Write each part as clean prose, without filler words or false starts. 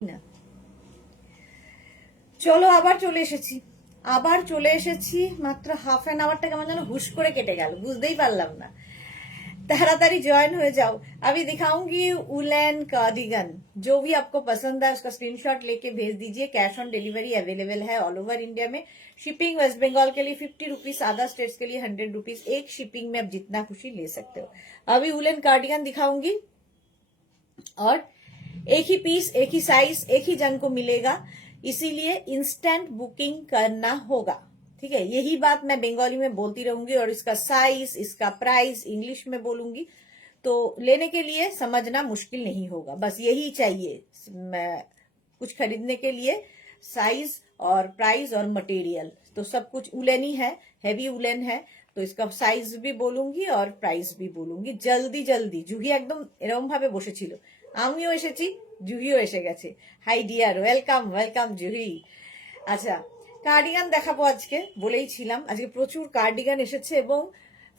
না। চলো আবার চলে এসেছি মাত্র হাফ এন আওয়ারটা কেমন যেন হুশ করে কেটে গেল, বুঝতেই পারলাম না। ताड़ाताड़ी ज्वाइन हो जाओ। अभी दिखाऊंगी उलेन कार्डिगन, जो भी आपको पसंद है उसका स्क्रीनशॉट लेके भेज दीजिए। कैश ऑन डिलीवरी अवेलेबल है ऑल ओवर इंडिया में। शिपिंग वेस्ट बंगाल के लिए 50 रुपीज, अदर स्टेट्स के लिए 100 रुपीज। एक शिपिंग में आप जितना खुशी ले सकते हो। अभी उलेन कार्डिगन दिखाऊंगी और एक ही पीस, एक ही साइज, एक ही जन को मिलेगा, इसीलिए इंस्टेंट बुकिंग करना होगा। ठीक है, यही बात मैं बंगाली में बोलती रहूंगी और इसका साइज, इसका प्राइस इंग्लिश में बोलूंगी, तो लेने के लिए समझना मुश्किल नहीं होगा। बस यही चाहिए कुछ खरीदने के लिए, साइज और प्राइस और मटेरियल। तो सब कुछ उलेन ही है, हैवी उलेन है, तो इसका साइज भी बोलूंगी और प्राइस भी बोलूंगी। जल्दी जल्दी जुही एकदम এরকম ভাবে বসেছিল, আমিও এসেছি, জুহিও এসে গেছে। High deer, welcome welcome Juhi. আচ্ছা, কার্ডিগান দেখাবো আজকে, বলেই ছিলাম আজকে প্রচুর কার্ডিগান এসেছে এবং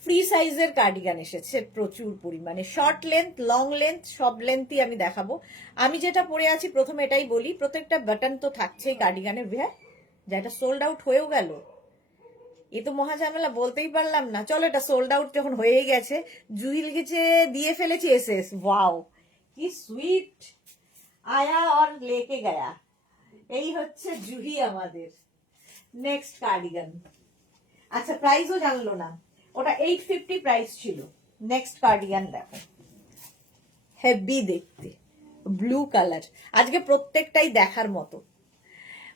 ফ্রি সাইজের কার্ডিগান এসেছে প্রচুর পরিমাণে। শর্ট লেন্থ, লং লেন্থ, সব লেন্থই আমি দেখাবো। আমি যেটা পরে আছি প্রথমে এটাই বলি, প্রত্যেকটা বাটন তো থাকছেই কার্ডিগানের। ভাইয়া যেটা সোল্ড আউট হয়েও গেল, এ তো মহা ঝামেলা, বলতেই পারলাম না। চলো, এটা সোল্ড আউট যখন হয়ে গেছে, জুহি লিখেছে দিয়ে ফেলেছি এসএস। ওয়াও কি সুইট, আয়া আর লেকে গয়া। এই হচ্ছে জুহি আমাদের নেক্সট কার্ডিগান। আচ্ছা, প্রাইসও জানলো না, ওটা 850 প্রাইস ছিল। নেক্সট কার্ডিগান দেখো, হেভি দেখতে, ব্লু কালার। আজকে প্রত্যেকটাই দেখার মতো।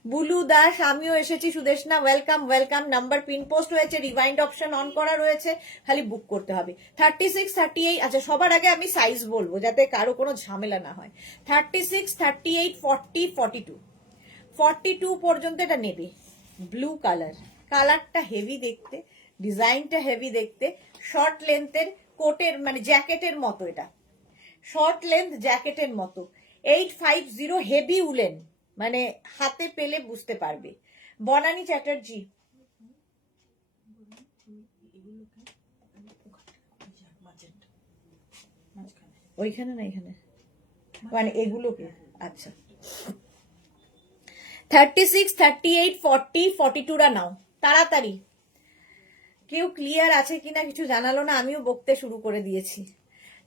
বুলু দাস, আমিও এসেছি। Sudeshna, welcome welcome. Number pin post হয়েছে, রিভাইন্ড অপশন অন করা রয়েছে, খালি বুক করতে হবে। 36, 38। আচ্ছা, সবার আগে আমি সাইজ বলবো যাতে কারো কোনো ঝামেলা না হয়। 36, 38, 40, 42, 42 পর্যন্ত এটা নেবে। ব্লু কালার, কালারটা হেভি দেখতে, ডিজাইনটা হেভি দেখতে। শর্ট লেন্থের কোটের মানে জ্যাকেটের মতো, এটা শর্ট লেন্থ জ্যাকেটের মতো। 850 হেভি উলেন, মানে হাতে পেলে বুঝতে পারবে। বনানী চ্যাটার্জি, ওইখানে না এখানে, মানে এগুলোকে। আচ্ছা, 36, 38, 40, 42 রা নাও তাড়াতাড়ি। কেউ ক্লিয়ার আছে কিনা কিছু জানালো না, আমিও বকতে শুরু করে দিয়েছি।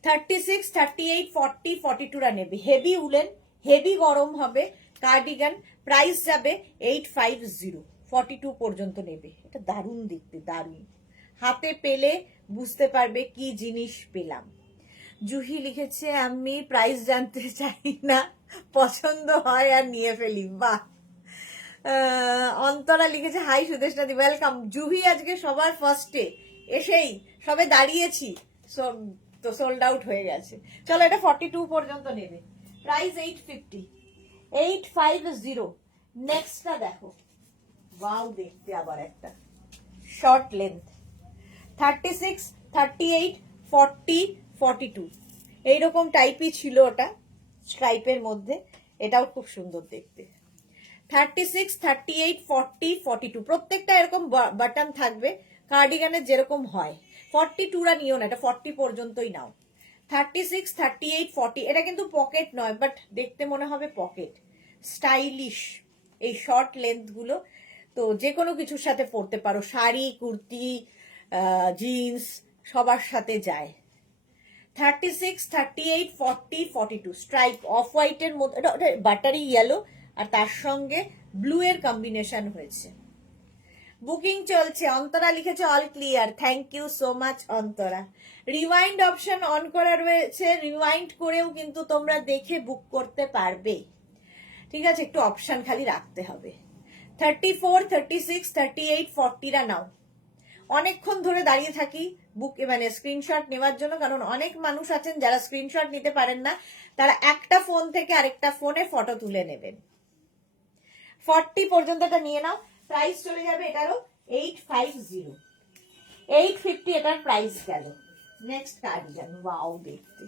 36, 38, 40, 42 রা নেবে। হেভি উলেন, হেভি গরম হবে কার্ডিগান। প্রাইস যাবে 850, 42 পর্যন্ত নেবে। এটা দারুণ দেখতে, দারুণ, হাতে পেলে বুঝতে পারবে কি জিনিস পেলাম। জুহি লিখেছে আমি প্রাইস জানতে চাই না, পছন্দ হয় আর নিয়ে ফেলি। বাহ। অন্তরা লিখেছে হাই সুদেশনাদি, ওয়েলকাম। জুহি আজকে সবার ফার্স্টে এসেই সবে দাঁড়িয়েছি, তো সোল্ড আউট হয়ে গেছে। চলো, এটা 42 পর্যন্ত নেবে। প্রাইস 850, 850। নেক্সটটা দেখো, ওয়াও দেখতে আবার একটা শর্ট লেন্থ। 36, 38, 40, 42 এইরকম টাইপই ছিল ওটা, স্ট্রাইপের মধ্যে। এটাও খুব সুন্দর দেখতে। 36, 38, 40, 42 প্রত্যেকটা এরকম বাটন থাকবে কার্ডিগানের যেরকম হয়। 42 রা নিও না, এটা 40 পর্যন্তই নাও। 36, 38, 40 এটা কিন্তু পকেট নয়, বাট দেখতে মনে হবে পকেট। স্টাইলিশ এই শর্ট লেন্থ গুলো, তো যে কোনো কিছুর সাথে পরতে পারো, শাড়ি, কুর্তি, জিন্স, সবার সাথে যায়। 36, 38, 40, 42 স্ট্রাইপ অফ হোয়াইটের মধ্যে, এটা বাটারি ইয়েলো আর তার সঙ্গে ব্লু এর কম্বিনেশন হয়েছে। বুকিং চলছে। অন্তরা লিখেছে all clear, thank you so much Antara. Rewind option on করা রয়েছে, রিওয়াইন্ড করেও কিন্তু তোমরা দেখে বুক করতে পারবে। ঠিক আছে, একটু অপশন খালি রাখতে হবে। 34, 36, 38, 40 রা নাও। অনেকক্ষণ ধরে দাঁড়িয়ে থাকি বুক মানে স্ক্রিনশট নেওয়ার জন্য, কারণ অনেক মানুষ আছেন যারা স্ক্রিনশট নিতে পারেন না, তারা একটা ফোন থেকে আরেকটা ফোনে ফটো তুলে নেবেন। 40 পর্যন্ত এটা নিয়ে নাও। প্রাইস চলে যাবে এটারও 850, 850 এটার প্রাইস গেল। নেক্সট কার্ডিগান, ওয়াও দেখতে।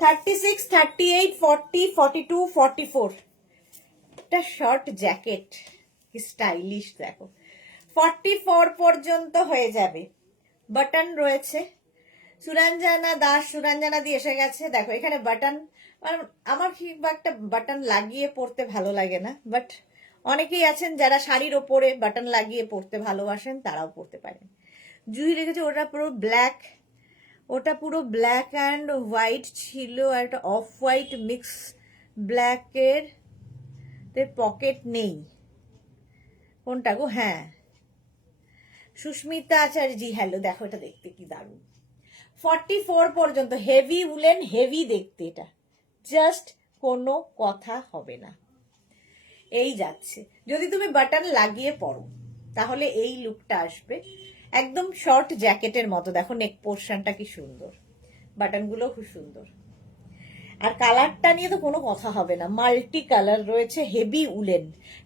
36, 38, 40, 42, 44 এটা শর্ট জ্যাকেট, স্টাইলিশ দেখো। 44 পর্যন্ত হয়ে যাবে। বাটন রয়েছে, সুরঞ্জনা দাস, সুরঞ্জনা দি এসে গেছে। দেখো এখানে বাটন, আমার খুব একটা বাটন লাগিয়ে পড়তে ভালো লাগে না, বাট অনেকেই আছেন যারা শাড়ির ওপরে বাটন লাগিয়ে পড়তে ভালোবাসেন, তারাও পড়তে পারেন। জুই রেখেছে ওটা পুরো ব্ল্যাক, ওটা পুরো ব্ল্যাক অ্যান্ড হোয়াইট ছিল, আর একটা অফ হোয়াইট মিক্স ব্ল্যাকের পকেট নেই। কোনটা গো? হ্যাঁ, সুস্মিতা আচার্য, হ্যালো। দেখো এটা দেখতে কি দারুণ। 44 পর্যন্ত হেভি উলেন, হেভি দেখতে, এটা জাস্ট কোনো কথা হবে না। এই যাচ্ছে, যদি তুমি বাটন লাগিয়ে পরো তাহলে এই লুকটা আসবে, একদম শর্ট জ্যাকেটের মতো। দেখো নেক পোর্শনটা কি সুন্দর, বাটনগুলো খুব সুন্দর, আর কালারটা নিয়ে তো কোনো কথা হবে না, মাল্টি কালার রয়েছে, হেভি উলেন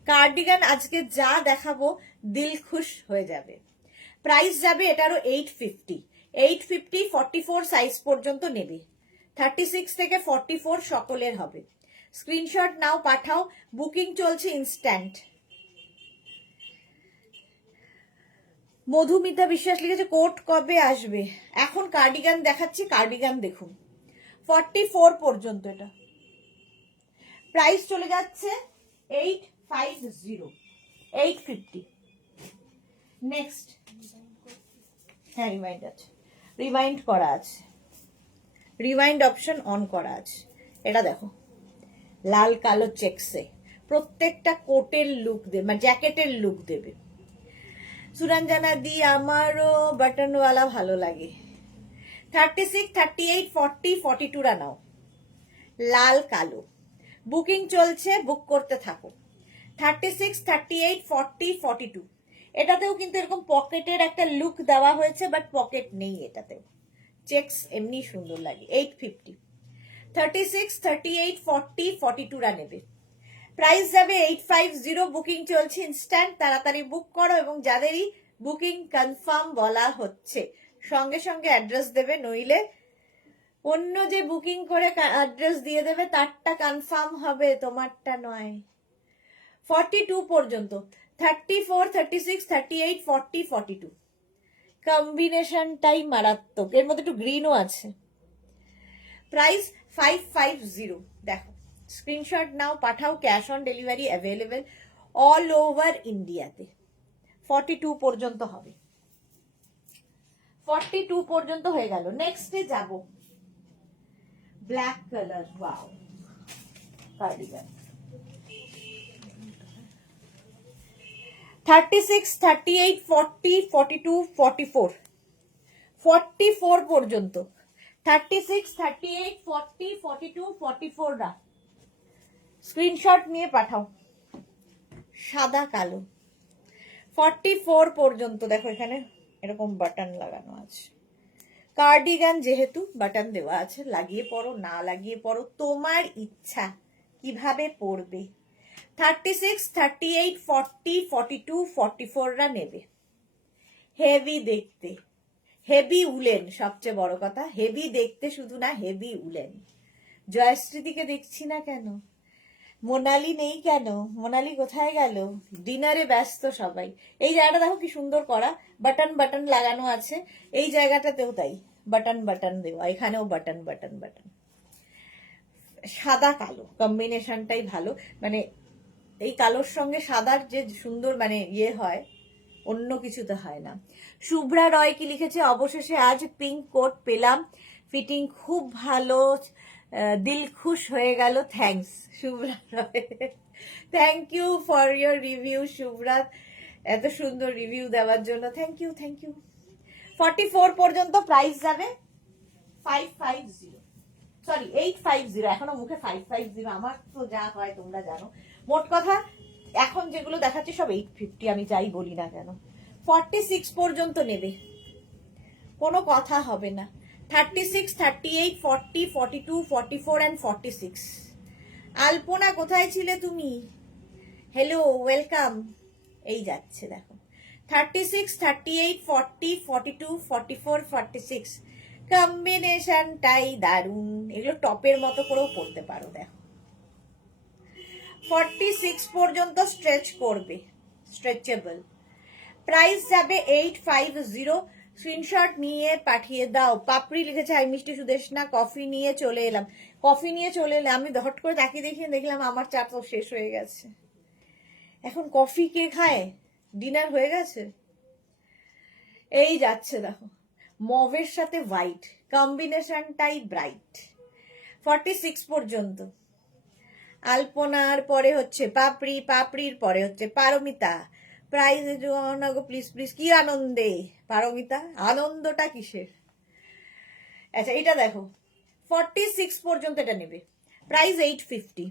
কার্ডিগান। আজকে যা দেখাবো দিল খুশ হয়ে যাবে। প্রাইস যাবে এটারও 850। 850 44 সাইজ পর্যন্ত নেবে, 36 থেকে 44 সকলের হবে। স্ক্রিনশট নাও, পাঠাও, বুকিং চলছে ইনস্ট্যান্ট। মধুমিতা বিশ্বাস লিখেছে কোট কবে আসবে? এখন কার্ডিগান দেখাচ্ছি, কার্ডিগান দেখুন। 44 পর্যন্ত এটা প্রাইস চলে যাচ্ছে 850, 850। নেক্সট, হ্যাঁ রিমাইন্ড আছে, রিমাইন্ড করা আছে, রিমাইন্ড অপশন অন করা আছে। এটা দেখো লাল কালো চেকসে প্রত্যেকটা কোটের লুক দেবে, মানে জ্যাকেটের লুক দেবে। সুরঞ্জনা দি আমারও বাটনওয়ালা ভালো লাগে। 36, 38, 40, 42 রা নাও, লাল কালো। বুকিং চলছে, বুক করতে থাকো। 36, 38, 40, 42 এটাতেও কিন্তু এরকম পকেটের একটা লুক দেওয়া হয়েছে, বাট পকেট নেই এটাতেও। চেকস এমনি সুন্দর লাগে। 850, 36, 38, 40, 42 রা নেবে। প্রাইস যাবে 850। বুকিং চলছে ইনস্ট্যান্ট, তাড়াতাড়ি বুক করো, এবং যাদেরই বুকিং কনফার্ম বলা হচ্ছে সঙ্গে সঙ্গে অ্যাড্রেস দেবে, নইলে অন্য যে বুকিং করে অ্যাড্রেস দিয়ে দেবে তারটা কনফার্ম হবে, তোমারটা নয়। 42 পর্যন্ত, 34, 36, 38, 40, 42 কম্বিনেশনটাই মারাত্মক, এর মধ্যে একটু গ্রিনও আছে। প্রাইস 550। দেখো স্ক্রিনশট নাও, পাঠাও, cash on delivery available all over ইন্ডিয়াতে। 42 পর্যন্ত হবে, 42 পর্যন্ত হয়ে গেল। নেক্সটে যাব, ব্ল্যাক কালার, ওয়াও কার্ডিগান। 36, 38, 40, 42, 44, 44 পর্যন্ত। 36, 38, 40, 42, 44 রা স্ক্রিনশট নিয়ে পাঠাও, সাদা কালো। 44 পর্যন্ত। দেখো এখানে এরকম বাটন লাগানো আছে, কার্ডিগান যেহেতু বাটন দেওয়া আছে, লাগিয়ে পরো না লাগিয়ে পরো তোমার ইচ্ছা কিভাবে পরবে। 36, 38, 40, 42, 44 রা নেবে। হেভি দেখতে, হেভি উলেন, সবচেয়ে বড় কথা হেভি দেখতে, শুধু না হেভি উলেন। জয়শ্রীদিকে দেখছি না কেন, মোনালি নেই কেন, মোনালি কোথায় গেল? ডিনারে ব্যস্ত সবাই। এই জায়গাটা দেখো কি সুন্দর করা, বাটন বাটন লাগানো আছে, এই জায়গাটাতেও তাই বাটন বাটন দেওয়া, এখানেও বাটন বাটন বাটন। সাদা কালো কম্বিনেশনটাই ভালো, মানে এই কালোর সঙ্গে সাদার যে সুন্দর মানে ইয়ে হয়, অন্য কিছুতে হয় না। শুভ্রা রয় কি লিখেছে, অবশেষে আজ পিঙ্ক কোট পেলাম, ফিটিং খুব ভালো, দিল খুশ হয়ে গেল। Thanks Shubhra Roy, thank you for your review Shubhra, এত সুন্দর রিভিউ দেওয়ার জন্য থ্যাংক ইউ, থ্যাংক ইউ। 44 পর্যন্ত প্রাইস যাবে 550, সরি 850, এখনো মুখে 550, আমার তো যা হয় তোমরা জানো। মোট কথা এখন যেগুলো দেখাচ্ছি সব 850, আমি যাই বলি না কেন। 46 পর্যন্ত নেবে, কোনো কথা হবে না। 36, 38, 40, 42, 44 and 46। আলপনা কোথায় ছিলে তুমি? Hello, welcome. এই যাচ্ছে দেখো 36, 38, 40, 42, 44, 46 কম্বিনেশনটাই দারুণ, এগুলো টপের মতো করেও পরতে পারো। দেখো 46 পর্যন্ত স্ট্রেচ করবে, স্ট্রেচেবল। প্রাইস যাবে 850, স্ক্রিনশট নিয়ে পাঠিয়ে দাও। পাপড়ি লিখেছে হাই মিষ্টি সুদেশনা, কফি নিয়ে চলে এলাম। কফি নিয়ে চলে এলাম, আমি হট করে তাকিয়ে দেখিয়ে দেখলাম আমার চা তো শেষ হয়ে গেছে। এখন কফি কে খায়? ডিনার হয়ে গেছে। এই যাচ্ছে দেখো, মভের সাথে হোয়াইট কম্বিনেশনটাই ব্রাইট। 46 পর্যন্ত। আলপনার পরে হচ্ছে পাপড়ি, পাপড়ির পরে হচ্ছে Paromita. Prize go please please. কি আনন্দে পারমিতা, আনন্দটা কিসের? আচ্ছা এটা দেখো, 46 পর্যন্ত এটা নেবে। প্রাইস 850।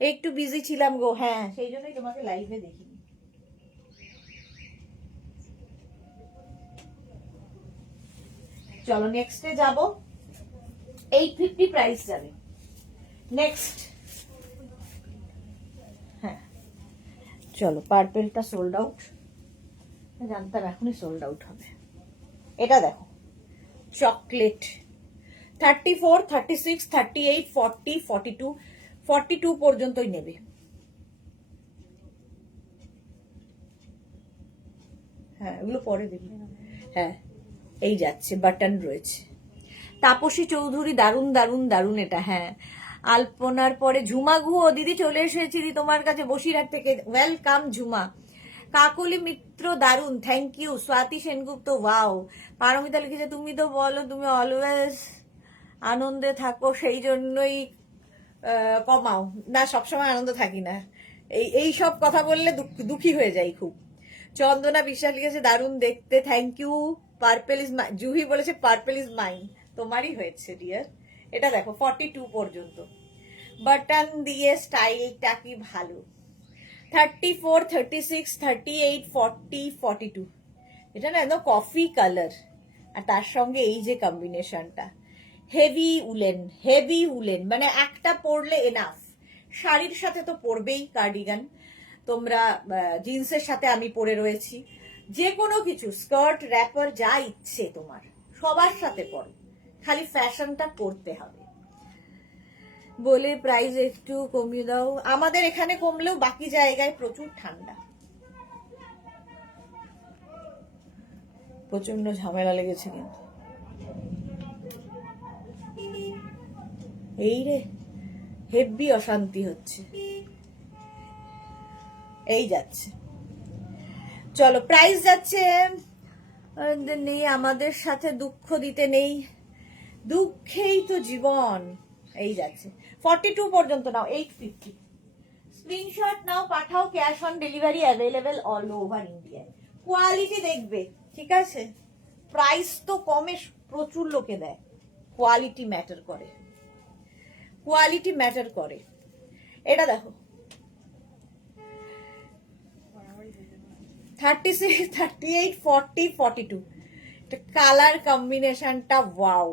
একটু বিজি ছিলাম গো, হ্যাঁ সেই জন্যই তোমাকে লাইভে দেখিনি। চলো নেক্সটে যাব। 850 প্রাইস যাবে। নেক্সট, হ্যাঁ চলো, পার্পেলটা সোল্ড আউট, জানতাম এখনই সোল্ড আউট হবে। এটা দেখো, চকলেট 34, 36, 38, 40, 42, 42 পর্যন্তই নেবে। হ্যাঁ ওগুলো পরে দেখি। হ্যাঁ এই যাচ্ছে, বাটন রয়েছে। তাপসী চৌধুরী, দারুণ দারুণ দারুণ এটা। হ্যাঁ আলপনার পরে ঝুমা গুহ দিদি চলে এসেছি তোমার কাছে বসিরহাট থেকে, ওয়েলকাম ঝুমা। কাকলি মিত্র দারুণ, thank you. Swati Sengupta wow. Paromita লিখেছে তুমি তো বলো তুমি অলওয়েজ আনন্দে থাকো, সেই জন্যই কমাও। না সবসময় আনন্দ থাকি না, এই সব কথা বললে দুঃখী হয়ে যাই খুব। চন্দনা বিশ্বাস লিখেছে দারুণ দেখতে, thank you. Purple is my, Juhi বলেছে পার্পেল ইজ মাইন, তোমারই হয়েছে ডিয়ার। এটা দেখো 42 পর্যন্ত। বাটন দিয়ে স্টাইলটা কি ভালো। 34, 36, 38, 40, 42। এটা না একদম কফি কালার, আর তার সঙ্গে এই যে কম্বিনেশনটা হেভি উলেন, হেভি উলেন, মানে একটা পরলে এনাফ। শাড়ির সাথে তো পরবেই কার্ডিগান, তোমরা জিন্সের সাথে আমি পরে রয়েছি, যে কোনো কিছু স্কার্ট র্যাপার যা ইচ্ছে তোমার সবার সাথে পরো, খালি ফ্যাশনটা করতে হবে বলে প্রাইস একটু কমিয়ে দাও। আমাদের এখানে কমলেও বাকি জায়গায় প্রচুর ঠান্ডা, প্রচন্ড ঝামেলা লেগেছে কিন্তু। এই রে হেভি অশান্তি হচ্ছে। এই যাচ্ছে, চলো প্রাইস যাচ্ছে। নেই আমাদের সাথে দুঃখ দিতে নেই, দুঃখেই তো জীবন। এই যাচ্ছে 42 পর্যন্ত নাও, 850। স্ক্রিনশট নাও, পাঠাও, cash on delivery available all over India. Quality দেখবে, ঠিক আছে? প্রাইস তো কমে প্রচুর লোকে দেয়, কোয়ালিটি ম্যাটার করে, কোয়ালিটি ম্যাটার করে। এটা দেখো 36, 38, 40, 42। কালার কম্বিনেশনটা ওয়াও,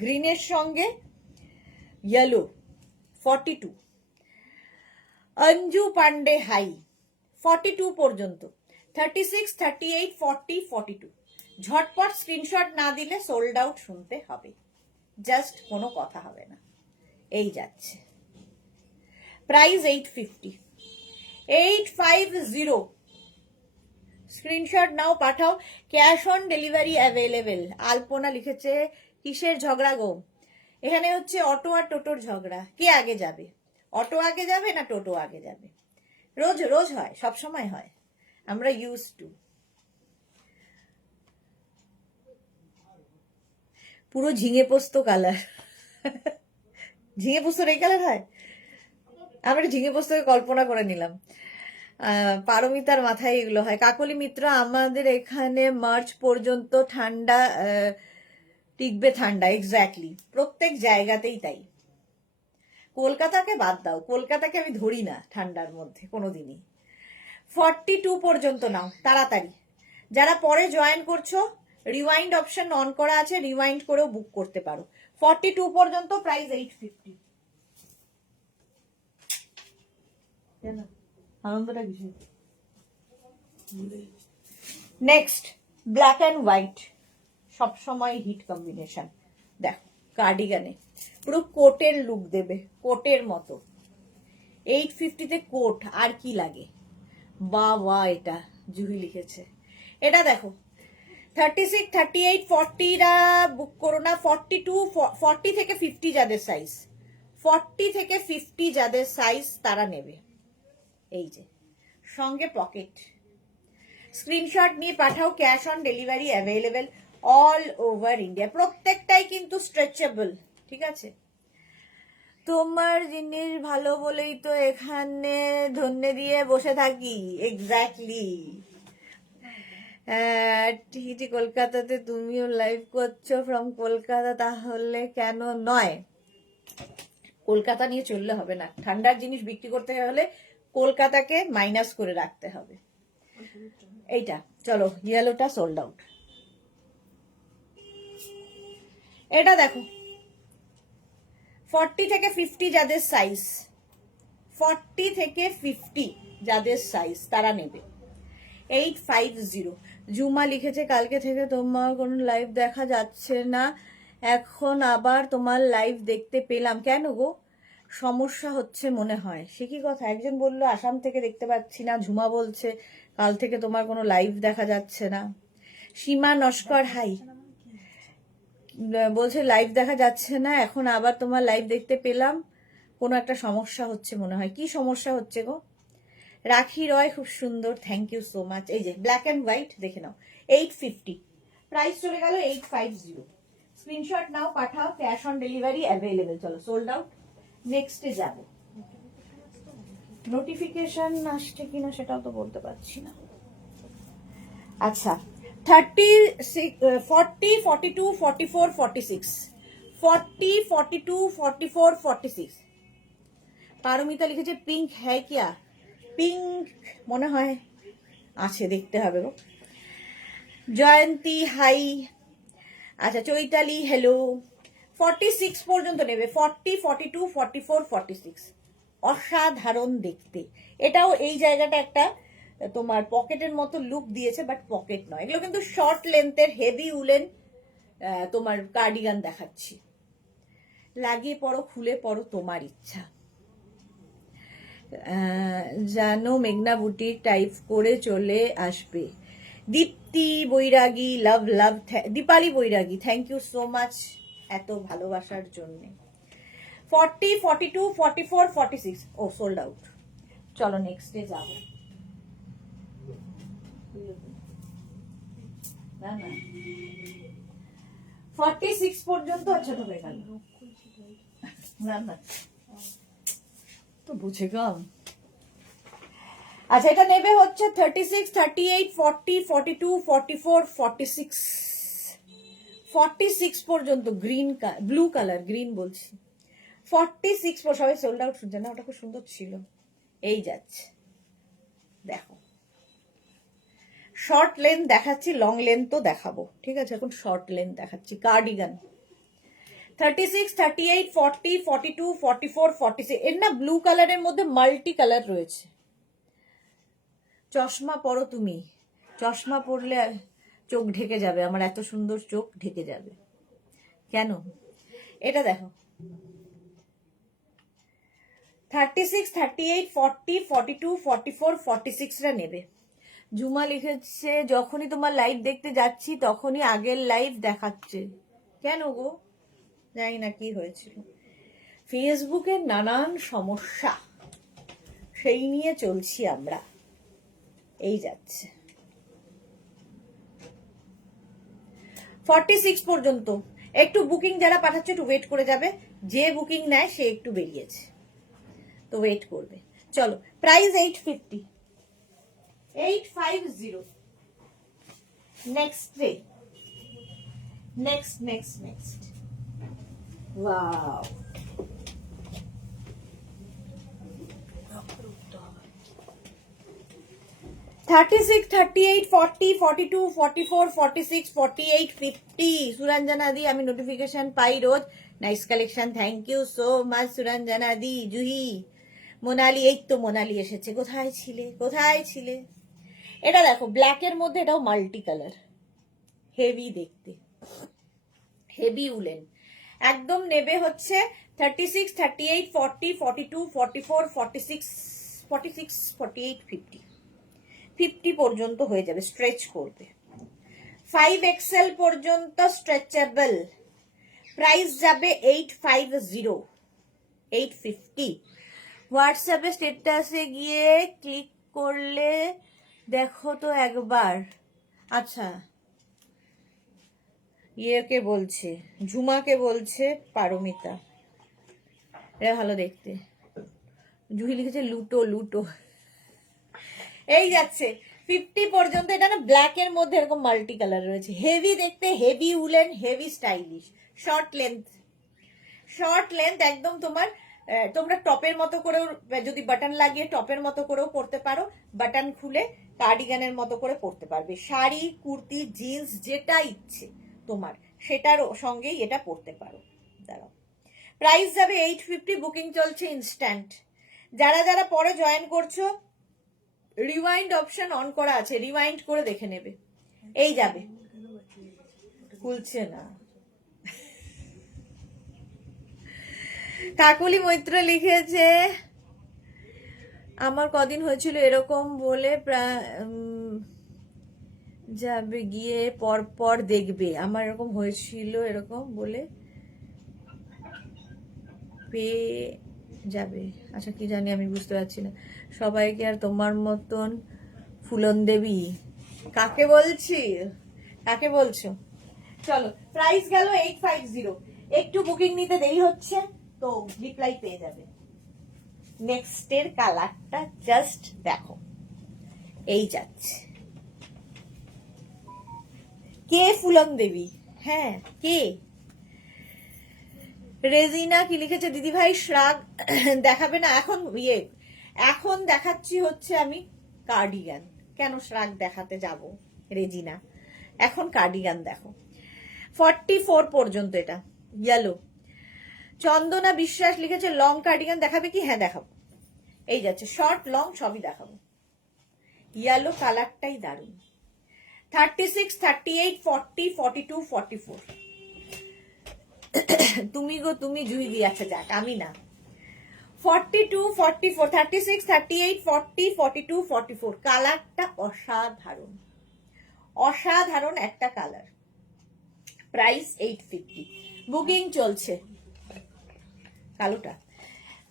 গ্রিনের সঙ্গে ইয়েলো। 42। অঞ্জু পান্ডে হাই 42 পর্যন্ত। 36, 38, 40, 42। ঝটপট স্ক্রিনশট না দিলে সোল্ড আউট শুনতে হবে, জাস্ট কোনো কথা হবে না। এই যাচ্ছে, প্রাইস 850। 850। স্ক্রিনশট নাও, পাঠাও, cash on delivery available. Alpana লিখেছে কিসের ঝগড়া গো? এখানে হচ্ছে অটো আর টোটোর ঝগড়া, কে আগে যাবে? অটো আগে যাবে না টোটো আগে যাবে? রোজ রোজ হয়, সব সময় হয়, আমরা ইউজ টু। পুরো ঝিঙে পোস্ত কালার। ঝিঙে পোস্তর এই কালার হয়? আমরা ঝিঙে পোস্তকে কল্পনা করে নিলাম। পারমিতার মাথায় এগুলো হয়। কাকলি মিত্র আমাদের এখানে মার্চ পর্যন্ত ঠান্ডা টিকবে, ঠান্ডা এক্স্যাক্টলি প্রত্যেক জায়গাতেই তাই। কলকাতাকে বাদ দাও, কলকাতাকে আমি ধরি না ঠান্ডার মধ্যে কোনোদিনই। 42 পর্যন্ত নাও তাড়াতাড়ি। যারা পরে জয়েন করছো, রিওয়াইন্ড অপশন অন করা আছে, রিওয়াইন্ড করেও বুক করতে পারো। 42 পর্যন্ত, প্রাইস 850। আনন্দটা কিছু। নেক্সট, ব্ল্যাক অ্যান্ড হোয়াইট, সবসময় হিট কম্বিনেশন। দেখো কার্ডিগানে পুরো কোটের লুক দেবে, কোটের মতো। 850-তে কোট, আর কি লাগে? বা এটা জুহি লিখেছে। এটা দেখো 36, 38, 40রা বুক করো না। 42, 40 থেকে 50 যাদের সাইজ, 40 থেকে 50 যাদের সাইজ তারা নেবে। এই যে সঙ্গে পকেট, স্ক্রিনশট নিয়ে পাঠাও। Cash on delivery available all over India. প্রত্যেকটাই কিন্তু স্ট্রেচেবল, ঠিক আছে। তোমার জিনিস ভালো বলেই তো এখানে ধন্যে দিয়ে বসে থাকি। এক্স্যাক্টলি। টিটি কলকাতাতে তুমিও লাইভ করছো ফ্রম কলকাতা, তাহলে কেন নয়? কলকাতা নিয়ে চললে হবে না, ঠান্ডার জিনিস বিক্রি করতে হলে কলকাতাকে মাইনাস করে রাখতে হবে। এইটা চলো, ইয়েলোটা সোল্ড আউট। এটা দেখো 40 থেকে 50 যাদের সাইজ, 40 থেকে 50 যাদের সাইজ তারা নেবে। 850। জুমা লিখেছে কালকে থেকে তোমার কোনো লাইভ দেখা যাচ্ছে না, এখন আবার তোমার লাইভ দেখতে পেলাম। কেন গো, সমস্যা হচ্ছে মনে হয়? সে কি কথা? একজন বললো আসাম থেকে দেখতে পাচ্ছি না, ঝুমা বলছে কাল থেকে তোমার কোনো লাইভ দেখা যাচ্ছে না। সীমা নস্কর হাই বলছে লাইভ দেখা যাচ্ছে না, এখন আবার তোমার লাইভ দেখতে পেলাম, কোনো একটা সমস্যা হচ্ছে মনে হয়। কি সমস্যা হচ্ছে গো? রাখি রয় খুব সুন্দর, থ্যাংক ইউ সো মাচ। এই যে ব্ল্যাক অ্যান্ড হোয়াইট দেখে নাও, 850 প্রাইস চলে গেল 850। স্ক্রিনশট নাও, পাঠাও, ক্যাশ অন ডেলিভারি অ্যাভেলেবেল। চলো সোল্ড আউট। নেক্সটে যাব। নোটিফিকেশন আসছে কিনা সেটাও তো বলতে পারছি না। আচ্ছা 40, 42, 44, 46, 40, 42, 44, 46। পারমিতা লিখেছে পিঙ্ক হ্যাঁ কিয়া? পিঙ্ক মনে হয় আছে, দেখতে হবে গো। জয়ন্তী হাই। আচ্ছা চৈতালি হ্যালো। 46 পর্যন্ত নেবে, 40, 42, 44, 46। অসাধারণ দেখতে। এটাও এই জায়গাটা একটা তোমার পকেটের মতো লুক দিয়েছে, বাট পকেট নয়। এগুলো কিন্তু শর্ট লেন্থের হেভি উলেন তোমার কার্ডিগান দেখাচ্ছি। লাগিয়ে পড়ো, খুলে পড়ো, তোমার ইচ্ছা। জানো মেঘনা বুটিক টাইপ করে চলে আসবে। দীপ্তি বৈরাগী, লাভ লাভ। দীপালি বৈরাগী, থ্যাংক ইউ সো মাচ এত ভালোবাসার জন্য। 40, 42, 44, 46। ও সোল্ড আউট। চলো নেক্সটে যাব। না না 46 পর্যন্ত ছোট হয়ে গেল। না না তো বুঝে গেলাম। আচ্ছা এটা নেবে হচ্ছে 36, 38, 40, 42, 44, 46, 46 পর্যন্ত। গ্রিন ব্লু কালার, গ্রিন বলছি। 46 সবাই সোল্ড আউট শুনছে না, ওটা খুব সুন্দর ছিল। এই যাচ্ছে দেখো, শর্ট লেন্থ দেখাচ্ছি, লং লেন্থ তো দেখাবো, ঠিক আছে। এখন শর্ট লেন্থ দেখাচ্ছি। কার্ডিগান 36, 38, 40, 42, 44, 46। এর না ব্লু কালারের মধ্যে মাল্টি কালার রয়েছে। চশমা পরো তুমি, চশমা পরলে চোখ ঢেকে যাবে, আমার এত সুন্দর চোখ ঢেকে যাবে কেন? এটা দেখো 36, 38, 40, 42, 44, 46রা নেবে। ঝুমা লিখেছে যখনই তোমার লাইভ দেখতে যাচ্ছি তখনই আগের লাইভ দেখাচ্ছে। কেন গো, জানি না কি হয়েছিল। ফেসবুকের নানান সমস্যা, সেই নিয়ে চলছি আমরা। এই যাচ্ছে 46 পর্যন্ত। একটু বুকিং যারা পাঠাচ্ছে একটু ওয়েট করে যাবে, যে বুকিং নেয় সে একটু বেরিয়েছে, তো ওয়েট করবে। চলো price 850, 850। Next day, next wow. $36, 38, 40, 42, 44, 46, 48, 50। Suranjana দি, আমি নোটিফিকেশন পাই রোজ। Nice collection, thank you so much Suranjana দি। জুহি, মোনালি, এই তো মোনালি এসেছে। কোথায় ছিলে, কোথায় ছিলে? এটা দেখো ব্ল্যাকের মধ্যে, এটাও মাল্টি কালার, হেভি দেখতে, হেভি উলেন। একদম নেবে হচ্ছে 36, 38, 40, 42, 44, 46, 48, 50 পর্যন্ত হয়ে যাবে, স্ট্রেচ করবে। 5XL পর্যন্ত স্ট্রেচেবল, প্রাইস যাবে 850, 850। হোয়াটসঅ্যাপে স্টেটাসে গিয়ে ক্লিক করলে দেখো তো একবার। আচ্ছা, ইয়েকে বলছে, ঝুমাকে বলছে পারমিতা, এটা ভালো দেখতে। জুহি লিখেছে লুটো লুটো। এই যাচ্ছে 50 পর্যন্ত। এটা না ব্ল্যাক এর মধ্যে এরকম মাল্টি কালার রয়েছে, হেভি দেখতে, heavy woollen, heavy stylish. Short length একদম তোমার, তোমরা টপের মতো করেও, যদি বাটন লাগিয়ে টপের মতো করেও পরতে পারো, বাটন খুলে কার্ডিগানের মতো করে পরতে পারবে। শাড়ি, কুর্তি, জিন্স, যেটা ইচ্ছে তোমার সেটার সঙ্গেই এটা পরতে পারো। দাঁড়াও, প্রাইস যাবে 850, বুকিং চলছে ইনস্ট্যান্ট। যারা যারা পরে জয়েন করছো, রিওয়াইন্ড অপশন অন করা আছে, রিওয়াইন্ড করে দেখে নেবে। এই যাবে, খুলছে না। কাকুলি মৈত্র লিখেছে আমার কদিন হয়েছিল এরকম বলে, যাবে গিয়ে পর পর দেখবে। আমার এরকম হয়েছিল এরকম বলে পেয়ে যাবে। আচ্ছা, কি জানি, আমি বুঝতে পারছি না। সবাইকে আর তোমার মতন ফুলন দেবী, কাকে বলছি, কাকে বলছো? চলো, প্রাইস গেল 850। একটু বুকিং নিতে দেরি হচ্ছে তো রিপ্লাই পেয়ে যাবে। নেক্সট এর কালারটা জাস্ট দেখো, এই যাচ্ছে। কে ফুলন দেবী? হ্যাঁ, কে? রেজিনা কি লিখেছে, দিদি ভাই শ্রাগ দেখাবে না এখন? এখন দেখাচ্ছি হচ্ছে আমি কার্ডিগান। কেন শ্রাগ দেখাতে যাব রেজিনা? এখন কার্ডিগান দেখো, 44 পর্যন্ত। এটা ইয়েলো। চন্দনা বিশ্বাস লিখেছে লং কার্ডিগান দেখাবে কি? হ্যাঁ দেখাবো। এই যাচ্ছে, শর্ট লং সবই দেখাবো। ইয়েলো কালারটাই দারুণ। 36, 38, 40, 42, 44। তুমি গো তুমি, জুই দি। আচ্ছা যাক, আমি না। 42, 44, 36, 38, 40, 42, 44। কালারটা অসাধারণ, অসাধারণ একটা কালার। প্রাইস 850, বুকিং চলছে কালোটা।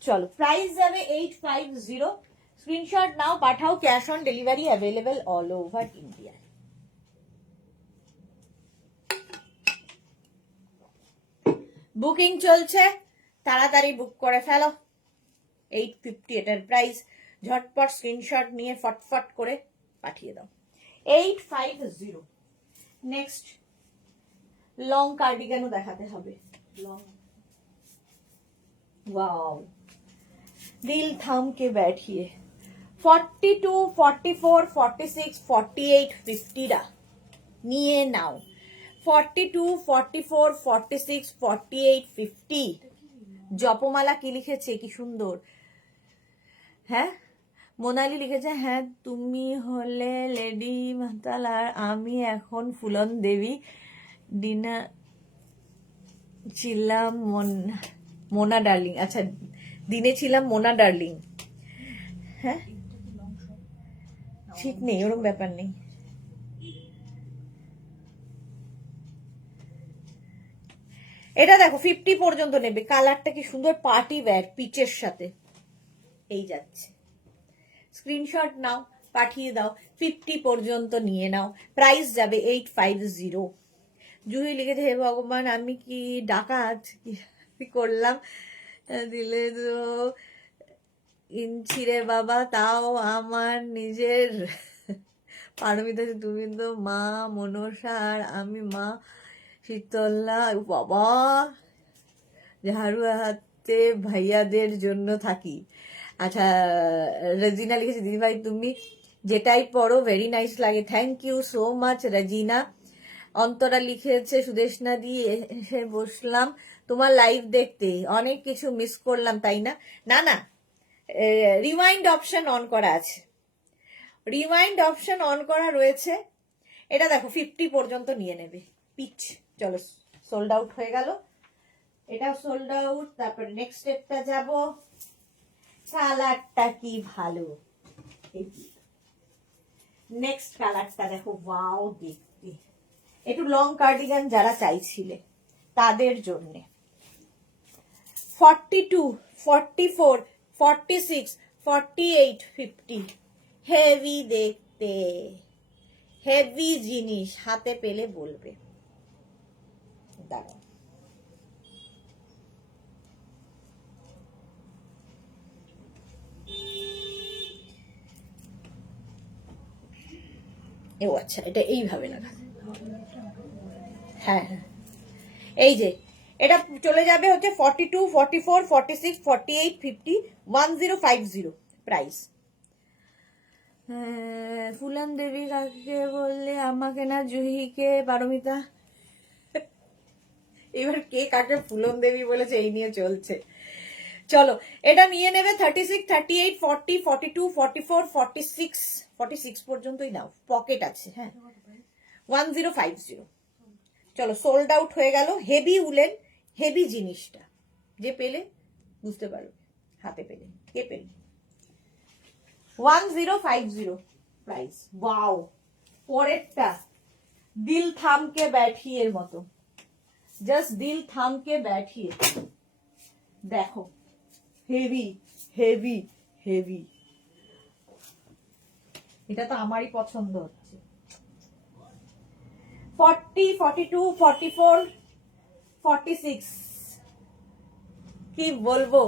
চলো, প্রাইস যাবে 850। স্ক্রিনশট নাও, পাঠাও, cash on delivery available all over India. Booking চলছে, তাড়াতাড়ি বুক করে ফেলো। 850 এটার প্রাইস। ঝটপট স্ক্রিনশট নিয়ে ফটফট করে পাঠিয়ে দাও। 850। নেক্সট লং কার্ডিগানও দেখাতে হবে। লং, ওয়াও, দিল থাম কে बैठिए। 42, 44, 46, 48, 50 টা নিয়ে নাও। 42, 44, 46, 48, 50। জপমালা কি লিখেছে, কি সুন্দর। হ্যাঁ, মোনালি লিখেছে হ্যাঁ তুমি হলে লেডি মাতাল আর আমি এখন ফুলন দেবী। ডিনা ছিলাম মোনা ডার্লিং। আচ্ছা, দিনে ছিলাম মোনা ডার্লিং। হ্যাঁ, ঠিক নেই, ওরকম ব্যাপার নেই। এটা দেখো 50 পর্যন্ত নেবে। কালারটা কি সুন্দর, পার্টি ওয়্যার পিচের সাথে। এই যাচ্ছে, স্ক্রিনশট নাও, পাঠিয়ে দাও। 50 পর্যন্ত নিয়ে নাও। প্রাইস যাবে 850। জুহি লিখেছে হে ভগবান, আমি কি ডাকাত, কি করলাম দিলে তো ইঞ্চি রে বাবা, তাও আমার নিজের। পারমিতা, তুমি তো মা মনসা আর আমি মা শীতলা। বাবা, ঝাড়ু হাতে ভাইয়াদের জন্য থাকি। আচ্ছা, রেজিনা লিখেছে দিদিভাই তুমি যেটাই পড়ো ভেরি নাইস লাগে। Thank you so much Rezina. Antara লিখেছে সুদেশনা দিয়ে এসে বসলাম তোমার লাইভ দেখতে, অনেক কিছু মিস করলাম তাই না? না না, রিওয়াইন্ড অপশন অন করা আছে, রিওয়াইন্ড অপশন অন করা রয়েছে। এটা দেখো 50 পর্যন্ত নিয়ে নেবে। পিচ, চলো, সোল্ড আউট হয়ে গেল, এটা সোল্ড আউট। তারপরে নেক্সট স্টেপটা যাব। কালারটা কি ভালো, নেক্সট কালারটা দেখো, ওয়াও দেখতে, একটু লং কার্ডিগান যারা চাইছিলে তাদের জন্যে 42, 44, 46, 48, 50 হেভি দেখতে, হেভি জিনিস হাতে পেলে বলবে। দাঁড়াও, ও আচ্ছা, এটা এইভাবে না, হ্যাঁ হ্যাঁ, এই যে এটা চলে যাবে হচ্ছে 42, 44, 46, 48, 50, 1050 প্রাইস। ফুলন দেবী কাকে বললে? আমাকে না, জুহিকে, পারমিতা। এবার কে কাকে ফুলন দেবী বলেছে এই নিয়ে চলছে। চলো, এটা নিয়ে নেবে 36, 38, 40, 42, 44, 46, 46 পর্যন্তই নাও, পকেট আছে। হ্যাঁ, 1050। চলো, সোল্ড আউট হয়ে গেল। হেভি উলেন, হেভি জিনিসটা যে পেলে বুঝতে পারবে হাতে পেলে কে পেলে। 1050 প্রাইস। ওয়াও, পরেরটা দিল থামকে ব্যাঠিয়ের মতো, জাস্ট দিল থামকে ব্যাঠিয়ে। দেখো, হেভি হেভি হেভি, এটা তো আমারই পছন্দ হচ্ছে। 40, 42, 44, 46 কি বলবো,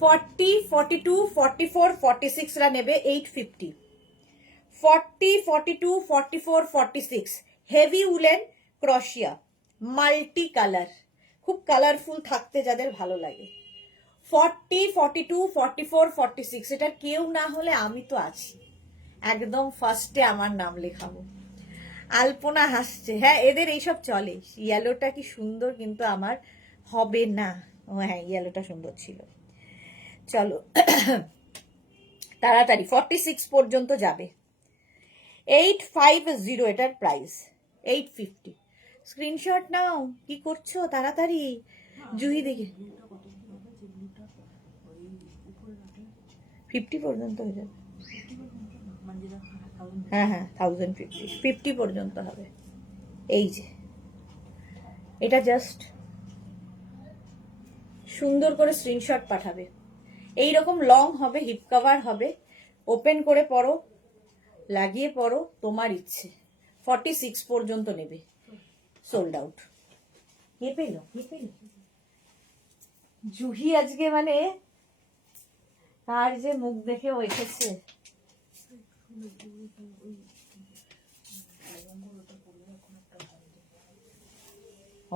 40, 42, 44, 46 রা নেবে 850। 40, 42, 44, 46 হেভি উলেন ক্রশিয়া, মাল্টি কালার, খুব কালারফুল থাকতে যাদের ভালো লাগে। 40, 42, 44, 46 এটা কেউ না হলে আমি তো আছি, একদম ফার্স্টে আমার নাম লেখাবো। আলপনা হাসছে, হ্যাঁ এদের এইসব চলে। ইয়েলোটা কি সুন্দর, কিন্তু আমার হবে না। ও হ্যাঁ, ইয়েলোটা সুন্দর ছিল। চলো তাড়াতাড়ি 46 পর্যন্ত যাবে। 850 এটার প্রাইস, 850। স্ক্রিনশট নাও, কি করছো তাড়াতাড়ি। জুহি দেখে 50 পর্যন্ত হয়ে যাবে। হ্যাঁ হ্যাঁ, 1050, 50 পর্যন্ত হবে। এই যে এটা জাস্ট সুন্দর করে স্ক্রিনশট পাঠাবে। এইরকম লং হবে, হিপ কভার হবে, ওপেন করে পরো, লাগিয়ে পরো, তোমার ইচ্ছে। 46 পর্যন্ত নেবে, সোল্ড আউট। কে পেল, কে পেল? জুহি আজকে মানে তার যে মুখ দেখে ও এসেছে।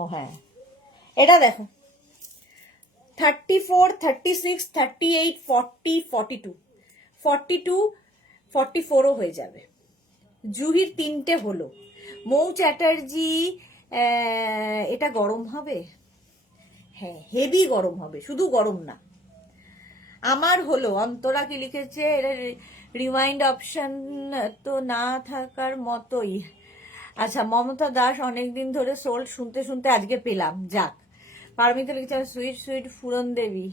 ও হ্যাঁ, এটা দেখো 34, 36, 38, 40, 42, 42, 44ও হয়ে যাবে। জুহির 3টে হলো। মৌ চ্যাটার্জি, এটা গরম হবে, হ্যাঁ হেভি গরম হবে, শুধু গরম না। আমার হলো, অন্তরা কি লিখেছে, এটা রিমাইন্ড অপশন তো না থাকার মতোই। আচ্ছা, মমতা দাস অনেকদিন ধরে সোল্ড শুনতে শুনতে আজকে পেলাম, যাক। পারমিতা লিখেছে সুইট সুইট ফুলন দেবী,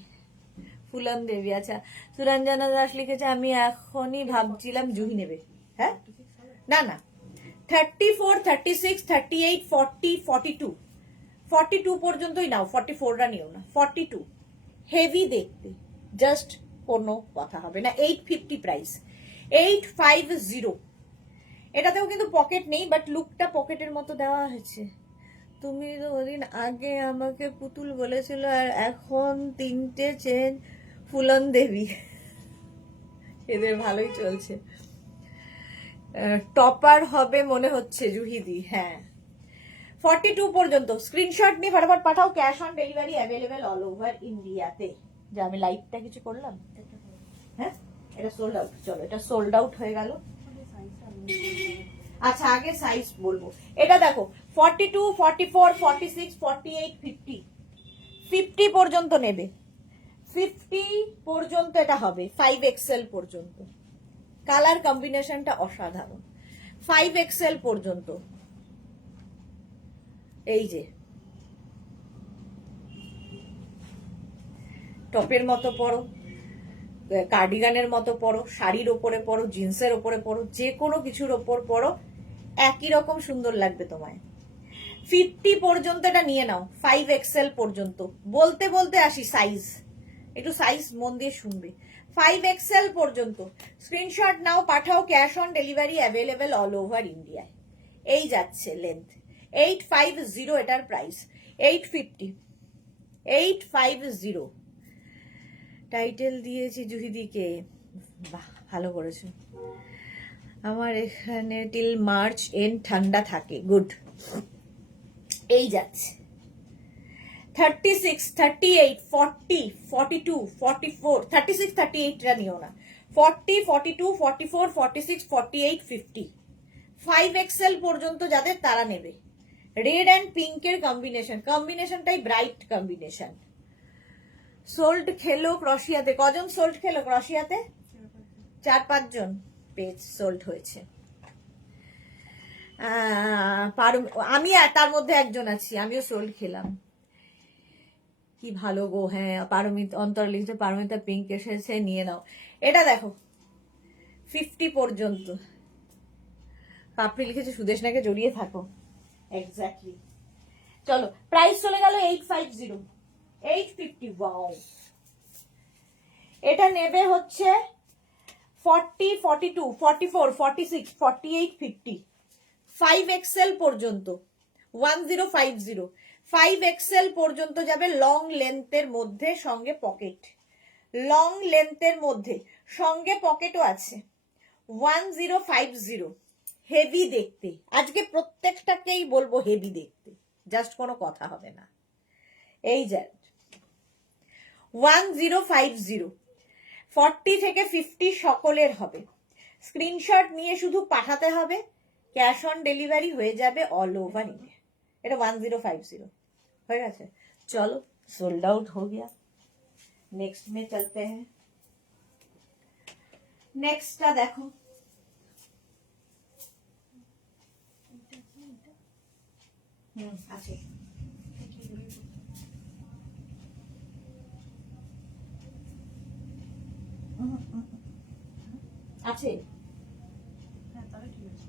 ফুলন দেবী। আচ্ছা, সুরঞ্জনা দাস লিখেছে আমি এখনই ভাবছিলাম জুহি নেবে। হ্যাঁ, না না, 34, 36, 38, 40, 42, 42 পর্যন্তই নাও, 44রা নিও না। 42 হেভি দেখতে, জাস্ট কোনো কথা হবে না। 850 প্রাইস, 850। এটাতেও কিন্তু পকেট নেই, বাট লুকটা পকেটের মতো দেওয়া হয়েছে। তুমি তো ওদিন আগে আমাকে পুতুল বলেছিল, আর এখন 3টে চেন ফুলন দেবী। এদের ভালোই চলছে। টপার হবে মনে হচ্ছে জুহিদি। হ্যাঁ, 42 পর্যন্ত। স্ক্রিনশট নিয়ে ফটাফট পাঠাও। Cash on delivery available all over ইন্ডিয়াতে। যে আমি লাইভটা কিছু করলাম। হ্যাঁ, এটা সোল্ড আউট। চলো, এটা সোল্ড আউট হয়ে গেল। আচ্ছা, আগে সাইজ বলবো। এটা দেখো 42, 44, 46, 48, 50, 50 পর্যন্ত নেবে। 50 পর্যন্ত এটা হবে, 5XL পর্যন্ত। কালার কম্বিনেশনটা অসাধারণ। 5XL পর্যন্ত। এই যে টপের মতো পরো, কার্ডিগানের মতো পরো, শাড়ির ওপরে পরো, জিন্সের ওপরে পরো, যে কোনো কিছুর ওপর পরো, একই রকম সুন্দর লাগবে তোমায়। 50 পর্যন্ত এটা নিয়ে নাও, 5XL পর্যন্ত। বলতে বলতে আসি সাইজ, একটু সাইজ মন দিয়ে শুনবে। 5XL পর্যন্ত স্ক্রিনশট নাও, পাঠাও, cash on delivery available all over ইন্ডিয়ায়। এই যাচ্ছে লেন্থ 850, এটার প্রাইস 850, 850। টাইটেল দিয়েছি জুহিদিকে, বাহ ভালো করেছো। আমার এখানে টিল মার্চ এন্ড ঠান্ডা থাকে, গুড। এই যাচ্ছে 36, 38, 40, 42, 44, 36, 38 টা নিও না, 40, 42, 44, 46, 48, 50। 5XL পর্যন্ত যাদের তারা নেবে। রেড অ্যান্ড পিঙ্কের কম্বিনেশনটাই ব্রাইট কম্বিনেশন। সোল্ড খেলো ক্রশিয়াতে, কজন সোল্ড খেলো ক্রশিয়াতে? 4-5 জন পেজ সোল্ড হয়েছে। আমি তার মধ্যে একজন আছি, আমিও সোল্ড খেলাম। কি ভালো গো, হ্যাঁ অন্তর লিখতে পারমিতা পিঙ্ক এসেছে, নিয়ে নাও। এটা দেখো 50 পর্যন্ত। পাপড়ি লিখেছে সুদেশনাকে জড়িয়ে থাকো, এক্স্যাক্টলি। চলো প্রাইস চলে গেল 850, 850। ওয়াও, এটা নেবে হচ্ছে 40, 42, 44, 46, 48, 50। 5XL পর্যন্ত 1050, 5XL পর্যন্ত যাবে। লং লেন্থের মধ্যে সঙ্গে পকেট, লং লেন্থের মধ্যে সঙ্গে পকেটও আছে। 1050, হেভি দেখতে। আজকে প্রত্যেকটাকেই বলবো হেভি দেখতে, জাস্ট কোনো কথা হবে না। এই যা 1050, 40 থেকে 50 সকলের হবে। স্ক্রিনশট নিয়ে শুধু পাঠাতে হবে, ক্যাশ অন ডেলিভারি হয়ে যাবে অল ওভার ইন্ডিয়া। এটা 1050 হয়ে গেছে। চলো সোল্ড আউট हो गया, नेक्स्ट में चलते हैं। नेक्स्टটা দেখো, আছে আছে, হ্যাঁ তাহলে ঠিক আছে।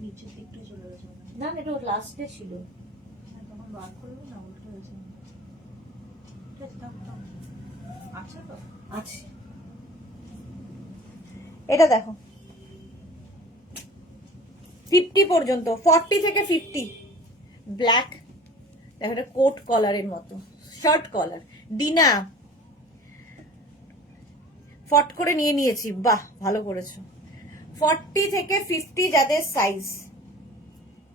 নিচের দিকটা চলে গেছে না, এটা ওর লাস্টে ছিল, তখন বার করবো না, উল্টো হয়েছে। আছে তো, আছে। এটা দেখো 50 পর্যন্ত, 40 থেকে 50। ব্ল্যাক, দেখো এটা কোট কলারের মতো, শার্ট কলার। ডিনা ফট করে নিয়ে নিয়েছি, বাহ ভালো করেছো। 40 থেকে 50 যাদের সাইজ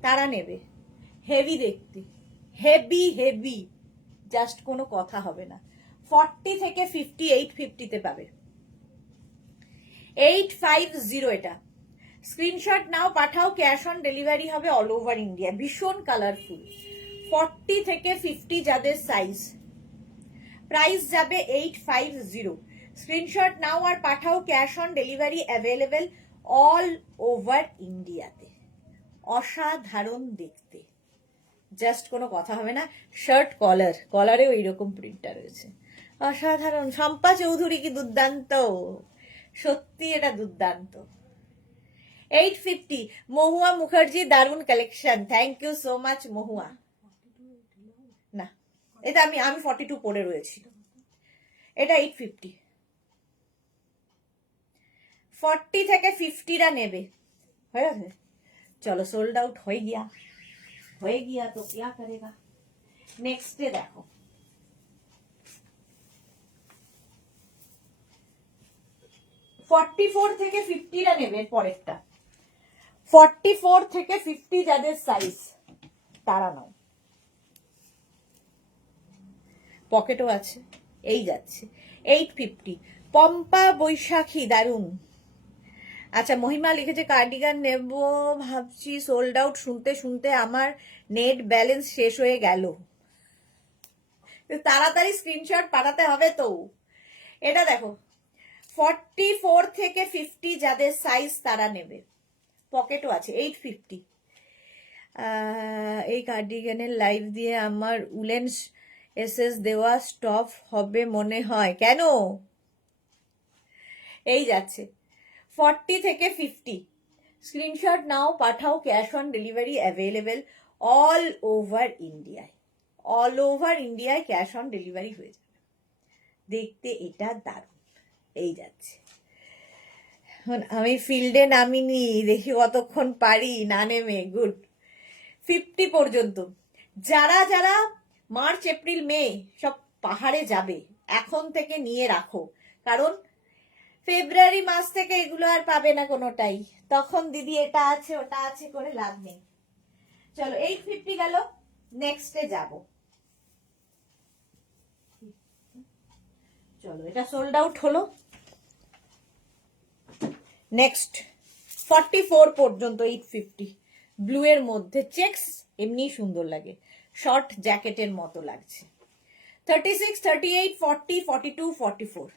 তারা নেবে। হেভি দেখতে, হেভি হেভি, জাস্ট কোনো কথা হবে না। 40 থেকে 50, 850-তে পাবে। 850 এটা। স্ক্রিনশট নাও, পাঠাও, ক্যাশ অন ডেলিভারি হবে অল ওভার ইন্ডিয়া। ভীষণ কালারফুল। 40 থেকে 50 যাদের সাইজ, প্রাইস যাবে 850। স্ক্রিনশট নাও আর পাঠাও, cash on delivery available all over ইন্ডিয়াতে। অসাধারণ দেখতে, জাস্ট কোনো কথা হবে না। শার্ট কলার, কলারেও এইরকম প্রিন্টটা রয়েছে, অসাধারণ। শম্পা চৌধুরী কি দুর্দান্ত, সত্যি এটা দুর্দান্ত। 850, মহুয়া মুখার্জি, দারুণ collection, thank you so much Mahua. না এটা আমি 42 পরে রয়েছি, এটা 850। 40 থেকে 50রা নেবে, হয়ে গেছে। চলো সোল্ড আউট হয়ে গিয়া তো क्या करेगा। নেক্সটে দেখো 44 থেকে 50রা নেবে। পরেরটা 44 থেকে 50 যাদের সাইজ তারা নাও। পকেটও আছে, এই যাচ্ছে 850। পম্পা বৈশাখী, দারুণ। আচ্ছা মহিমা লিখেছে কার্ডিগান নেব ভাবছি, সোল্ড আউট শুনতে শুনতে আমার নেট ব্যালেন্স শেষ হয়ে গেল। তাড়াতাড়ি স্ক্রিনশট পাঠাতে হবে তো। এটা দেখো 44 থেকে 50 যাদের সাইজ তারা নেবে। পকেটও আছে, 850। এই কার্ডিগানের লাইভ দিয়ে আমার উলেন এসএস দেওয়া স্টপ হবে মনে হয়, কেন? এই যাচ্ছে 40 থেকে 50। স্ক্রিনশট নাও, পাঠাও, cash on delivery available all over ইন্ডিয়ায়, অল ওভার ইন্ডিয়ায় ক্যাশ অন ডেলিভারি হয়ে যাবে। দেখতে এটা দারুণ। এই যাচ্ছে, আমি ফিল্ডে নামিনি, দেখি কতক্ষণ পারি না নেমে। গুড, 50 পর্যন্ত। যারা যারা মার্চ এপ্রিল মে সব পাহাড়ে যাবে এখন থেকে নিয়ে রাখো, কারণ ফেব্রুয়ারি মাস থেকে এগুলো আর পাবে না কোনোটাই, তখন দিদি এটা আছে ওটা আছে করে লাভ নেই। চলো 850 গেল, নেক্সটে যাব। চলো এটা সোল্ড আউট হলো। নেক্সট 44 পর্যন্ত 850, ব্লু এর মধ্যে চেকস, এমনি সুন্দর লাগে, শর্ট জ্যাকেটের মতো লাগছে। 36, 38, 40, 42, 44।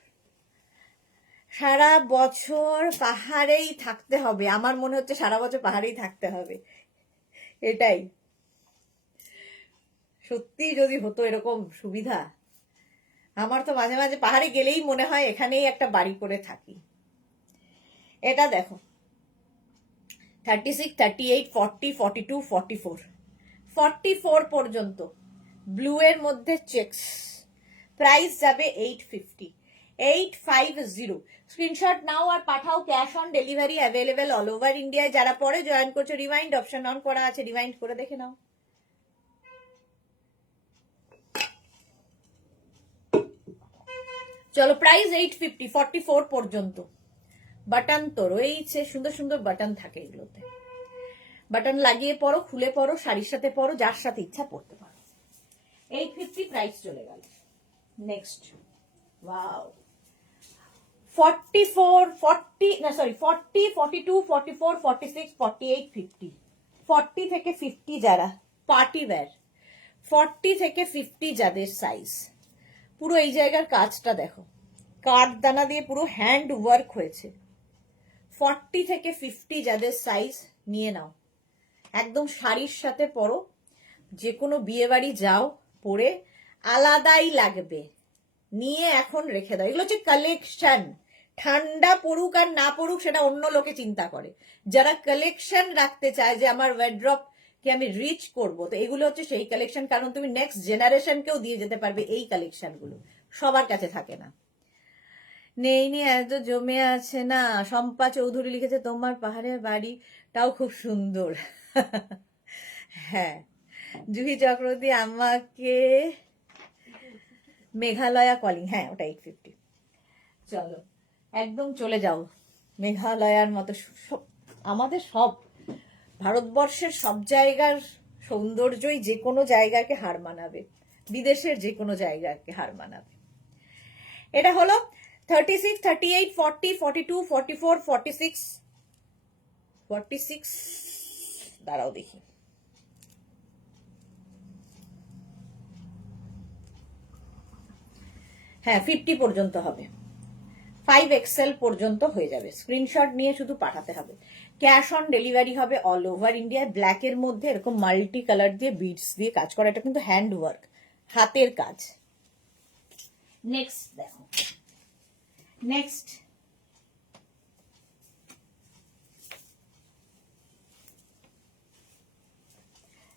সারা বছর পাহাড়েই থাকতে হবে, আমার মনে হচ্ছে সারা বছর পাহাড়েই থাকতে হবে, এটাই সত্যি যদি হতো এরকম সুবিধা। আমার তো মাঝে মাঝে পাহাড়ে গেলেই মনে হয় এখানেই একটা বাড়ি করে থাকি। এটা দেখো 36, 38, 40, 42, 44, 44 পর্যন্ত ব্লু এর মধ্যে চেকস, প্রাইস যাবে 850, 850। স্ক্রিনশট নাও আর পাঠাও, cash on delivery available all over ইন্ডিয়ায়। যারা পরে জয়েন করছো রিমাইন্ড অপশন অন করা আছে, রিমাইন্ড করে দেখে নাও। চলো প্রাইস 850, 44 পর্যন্ত। বাটন তো রয়েছে, সুন্দর সুন্দর বাটন থাকে এগুলোতে, বাটন লাগিয়ে পরো, খুলে পরো, শাড়ির সাথে পরো, যার সাথে ইচ্ছা পড়তে পারো। 850 প্রাইস চলে গেল। নেক্সট, ওয়াও, 44, 40, না সরি 40, 42, 44, 46, 48, 50। 40 থেকে 50 যারা পার্টি ওয়্যার, 40 থেকে 50 যাদের সাইজ, পুরো এই জায়গার কাজটা দেখো, কাঠদানা দিয়ে পুরো হ্যান্ড ওয়ার্ক হয়েছে। 40 থেকে 50 যাদের সাইজ নিয়ে নাও, একদম শাড়ির সাথে পরো, যে কোনো বিয়ে বাড়ি যাও, পরে আলাদাই লাগবে, নিয়ে এখন রেখে দাও। এগুলো হচ্ছে কালেকশন, ঠান্ডা পড়ুক আর না পড়ুক সেটা অন্য লোকে চিন্তা করে। যারা কালেকশন রাখতে চায় যে আমার ওয়ার্ড্রপ কে আমি রিচ করবো, তো এগুলো হচ্ছে সেই কালেকশন, কারণ তুমি নেক্সট জেনারেশনকেও দিয়ে যেতে পারবে এই কালেকশন গুলো, সবার কাছে থাকে না। নেই নি এত জমে আছে না। শম্পা চৌধুরী লিখেছে তোমার পাহাড়ের বাড়িটাও খুব সুন্দর। হ্যাঁ, জুহি চক্রবর্তী আমাকে মেঘালয়া কলিং, হ্যাঁ ওটা 850। চলো একদম চলে যাও মেঘালয়ার মতো, আমাদের সব ভারতবর্ষের সব জায়গার সৌন্দর্যই যে কোনো জায়গাকে হার মানাবে, বিদেশের যে কোনো জায়গাকে হার মানাবে। এটা হলো 36, 38, 40, 42, 44, 46, 46, দাঁড়াও দেখি, হ্যাঁ 50 পর্যন্ত হবে, 5XL পর্যন্ত হয়ে যাবে। স্ক্রিনশট নিয়ে শুধু পাঠাতে হবে। ক্যাশ অন ডেলিভারি হবে অল ওভার ইন্ডিয়া। ব্ল্যাকের মধ্যে এরকম মাল্টি কালার দিয়ে বিডস দিয়ে কাজ করা, এটা কিন্তু হ্যান্ড ওয়ার্ক, হাতের কাজ। নেক্সট দেখো, নেক্সট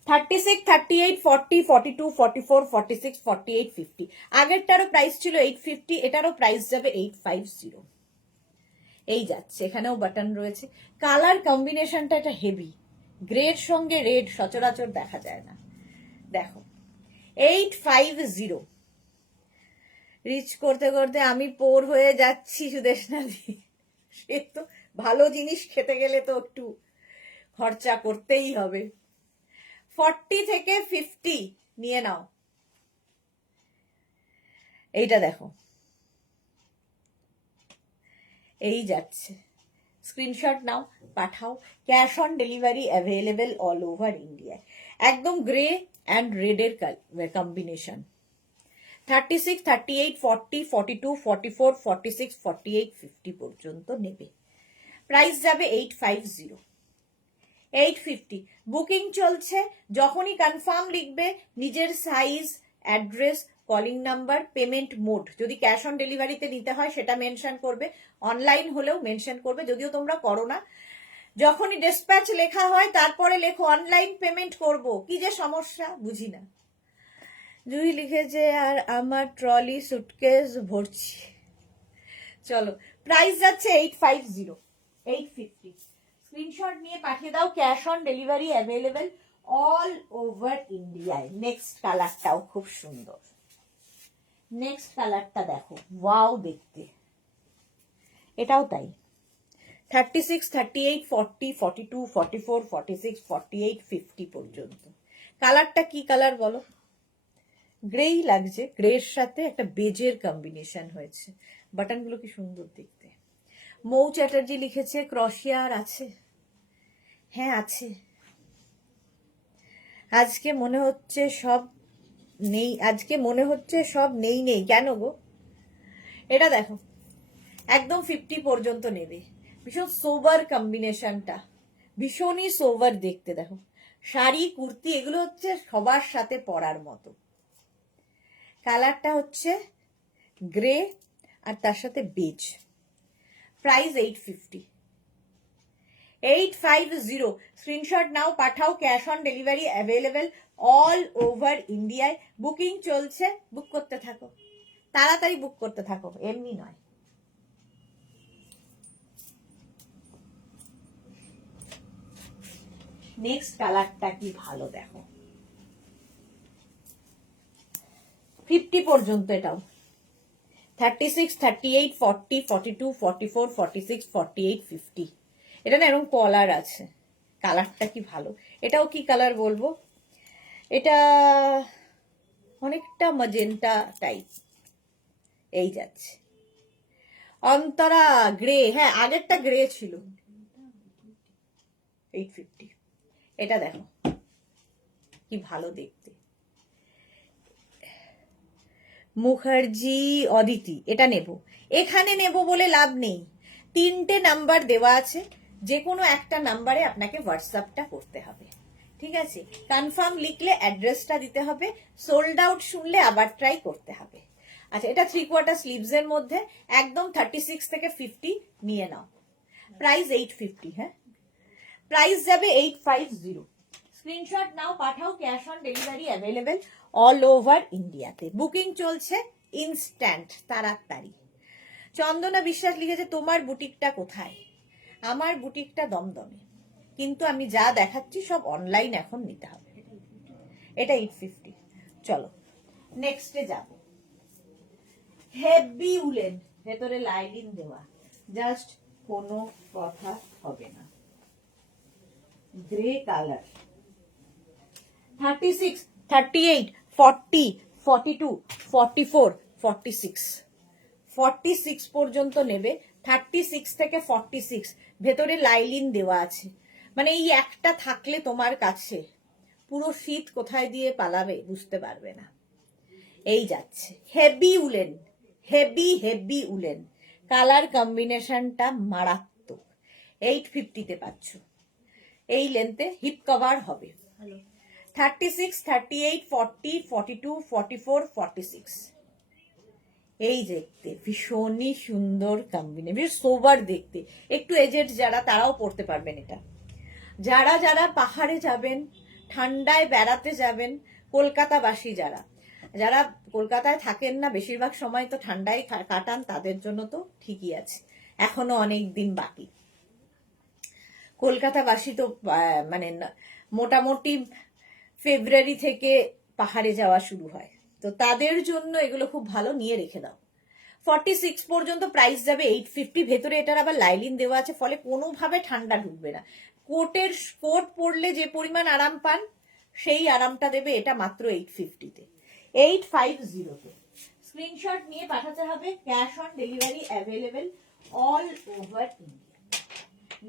36, 38, 40, 42, 44, 46, 48, 50। আগেরটারও প্রাইস ছিল 850, এটারও প্রাইস যাবে 850। এই যাচ্ছে, এখানেও বাটন রয়েছে, কালার কম্বিনেশনটা এটা হেভি, গ্রের সঙ্গে রেড সচরাচর দেখা যায় না। দেখো 850, রিচ করতে করতে আমি পোর হয়ে যাচ্ছি সুদেশনা দি। সে তো ভালো জিনিস খেতে গেলে তো একটু খরচা করতেই হবে। 40 থেকে 50 নিয়ে নাও। এইটা দেখো, এই যাচ্ছে, স্ক্রিনশট নাও পাঠাও, cash on delivery available all over India. একদম গ্রে অ্যান্ড রেডের কম্বিনেশন। 36, 38, 40, 42, 44, 46, 48, 50 পর্যন্ত নেবে। প্রাইস যাবে 850, 850। বুকিং চলছে, যখনই কনফার্ম লিখবে নিজের size, address, calling number, payment mode, যদি ক্যাশ অন ডেলিভারিতে নিতে হয় সেটা মেনশন করবে, অনলাইন হলেও মেনশন করবে, যদিও তোমরা করো না, যখনই ডিসপ্যাচ লেখা হয় তারপরে লেখো অনলাইন পেমেন্ট করব, কি যে সমস্যা বুঝি না। জুহি লিখেছে আর আমার ট্রলি সুটকেস ভরছি। চলো, প্রাইস যাচ্ছে 850, 850। স্ক্রিনশট নিয়ে পাঠিয়ে দাও, cash on delivery available all over ইন্ডিয়ায়। নেক্সট কালারটাও খুব সুন্দর, নেক্সট কালারটা দেখো, ওয়াও দেখতে, এটাও তাই। 36, 38, 40, 42, 44, 46, 48, 50 পর্যন্ত। কালারটা কি কালার বলো? গ্রেই লাগছে, গ্রের সাথে একটা বেজের কম্বিনেশন হয়েছে। বাটনগুলো কি সুন্দর দেখতে। মৌ চ্যাটার্জি লিখেছে ক্রশিয়া আর আছে? হ্যাঁ আছে। আজকে মনে হচ্ছে সব নেই, আজকে মনে হচ্ছে সব নেই নেই, কেন গো? এটা দেখো, একদম 50 পর্যন্ত নেবে। ভীষণ সোবার কম্বিনেশনটা, ভীষণই সোবার দেখতে। দেখো, শাড়ি কুর্তি এগুলো হচ্ছে সবার সাথে পরার মতো। কালারটা হচ্ছে গ্রে আর তার সাথে বেজ। প্রাইস 850, 850। স্ক্রিনশট নাও, পাঠাও, cash on delivery available all over ইন্ডিয়ায়। বুকিং চলছে, বুক করতে থাকো, তাড়াতাড়ি বুক করতে থাকো, এমনি নয়। নেক্সট কালারটা কি ভালো দেখো, 50 পর্যন্ত এটাও। 36, 38, 40, 42, 44, 46, 48, 50। এটা না এরকম কলার আছে। কালারটা কি ভালো। এটাও কি কালার বলবো, এটা অনেকটা ম্যাজেন্টা টাইপ। এই যাচ্ছে অন্তরা গ্রে, হ্যাঁ আগেরটা গ্রে ছিল। 850। এটা দেখো কি ভালো দেখতে। মুখার্জি অদিতি, এটা নেব। এখানে নেব বলে লাভ নেই, 3টে নাম্বার দেওয়া আছে, যে কোনো একটা নাম্বারে আপনাকে হোয়াটসঅ্যাপটা করতে হবে, ঠিক আছে? কনফার্ম লিখলে অ্যাড্রেসটা দিতে হবে, সোল্ড আউট শুনলে আবার ট্রাই করতে হবে। আচ্ছা, এটা 3/4 স্লিভস এর মধ্যে, একদম 36 থেকে 50 নিয়ে নাও। প্রাইস 850, হ্যাঁ প্রাইস যাবে 850। স্ক্রিনশট নাও, পাঠাও, cash on delivery available all over ইন্ডিয়াতে। বুকিং চলছে ইনস্ট্যান্ট, তাড়াতাড়ি। চন্দনা বিশ্বাস লিখেছে তোমার বুটিকটা কোথায়? আমার বুটিকটা দমদমে, কিন্তু আমি যা দেখাচ্ছি সব অনলাইন এখন নিতে হবে। এটা 850। চলো নেক্সটে যাব। হেভি উলেন, ভেতরে লাইলিন দেওয়া, জাস্ট কোনো কথা হবে না। গ্রে কালার, 36, 38, 40, 42, 44, 46, 46 পর্যন্ত নেবে। 36 থেকে 46, ভেতরে লাইলিন দেওয়া আছে। মানে এই একটা থাকলে তোমার কাছে পুরো শীত কোথায় দিয়ে পালাবে বুঝতে পারবে না। এই যাচ্ছে heavy woollen, heavy heavy woollen, colour কম্বিনেশনটা মারাত্মক। 850-তে পাচ্ছ। এই লেন্থে হিপ কভার হবে। 36, 38, 40, 42, 44, 46। এই দেখতে ভীষণই সুন্দর কম্বিনেশন, বেশ সোবার দেখতে। একটু এজেড যারা তারাও পড়তে পারবেন এটা। যারা যারা পাহাড়ে যাবেন, ঠান্ডায় বেড়াতে যাবেন, কলকাতাবাসী যারা যারা কলকাতায় থাকেন না বেশিরভাগ সময়, তো ঠান্ডায় কাটান, তাদের জন্য তো ঠিকই আছে, এখনো অনেক দিন বাকি। কলকাতাবাসী তো মানে মোটামুটি ফেব্রুয়ারি থেকে পাহাড়ে যাওয়া শুরু হয়, তো তাদের জন্য এগুলো খুব ভালো, নিয়ে রেখে দাও। 46 পর্যন্ত প্রাইস যাবে 850। ভেতরে এটার আবার লাইলিন দেওয়া আছে, ফলে কোনোভাবে ঠান্ডা ঢুকবে না। কোট পরলে যে পরিমাণ আরাম পান, সেই আরামটা দেবে এটা মাত্র 850-তে, 850-তে। স্ক্রিনশট নিয়ে পাঠাতে হবে, cash on delivery available all over India.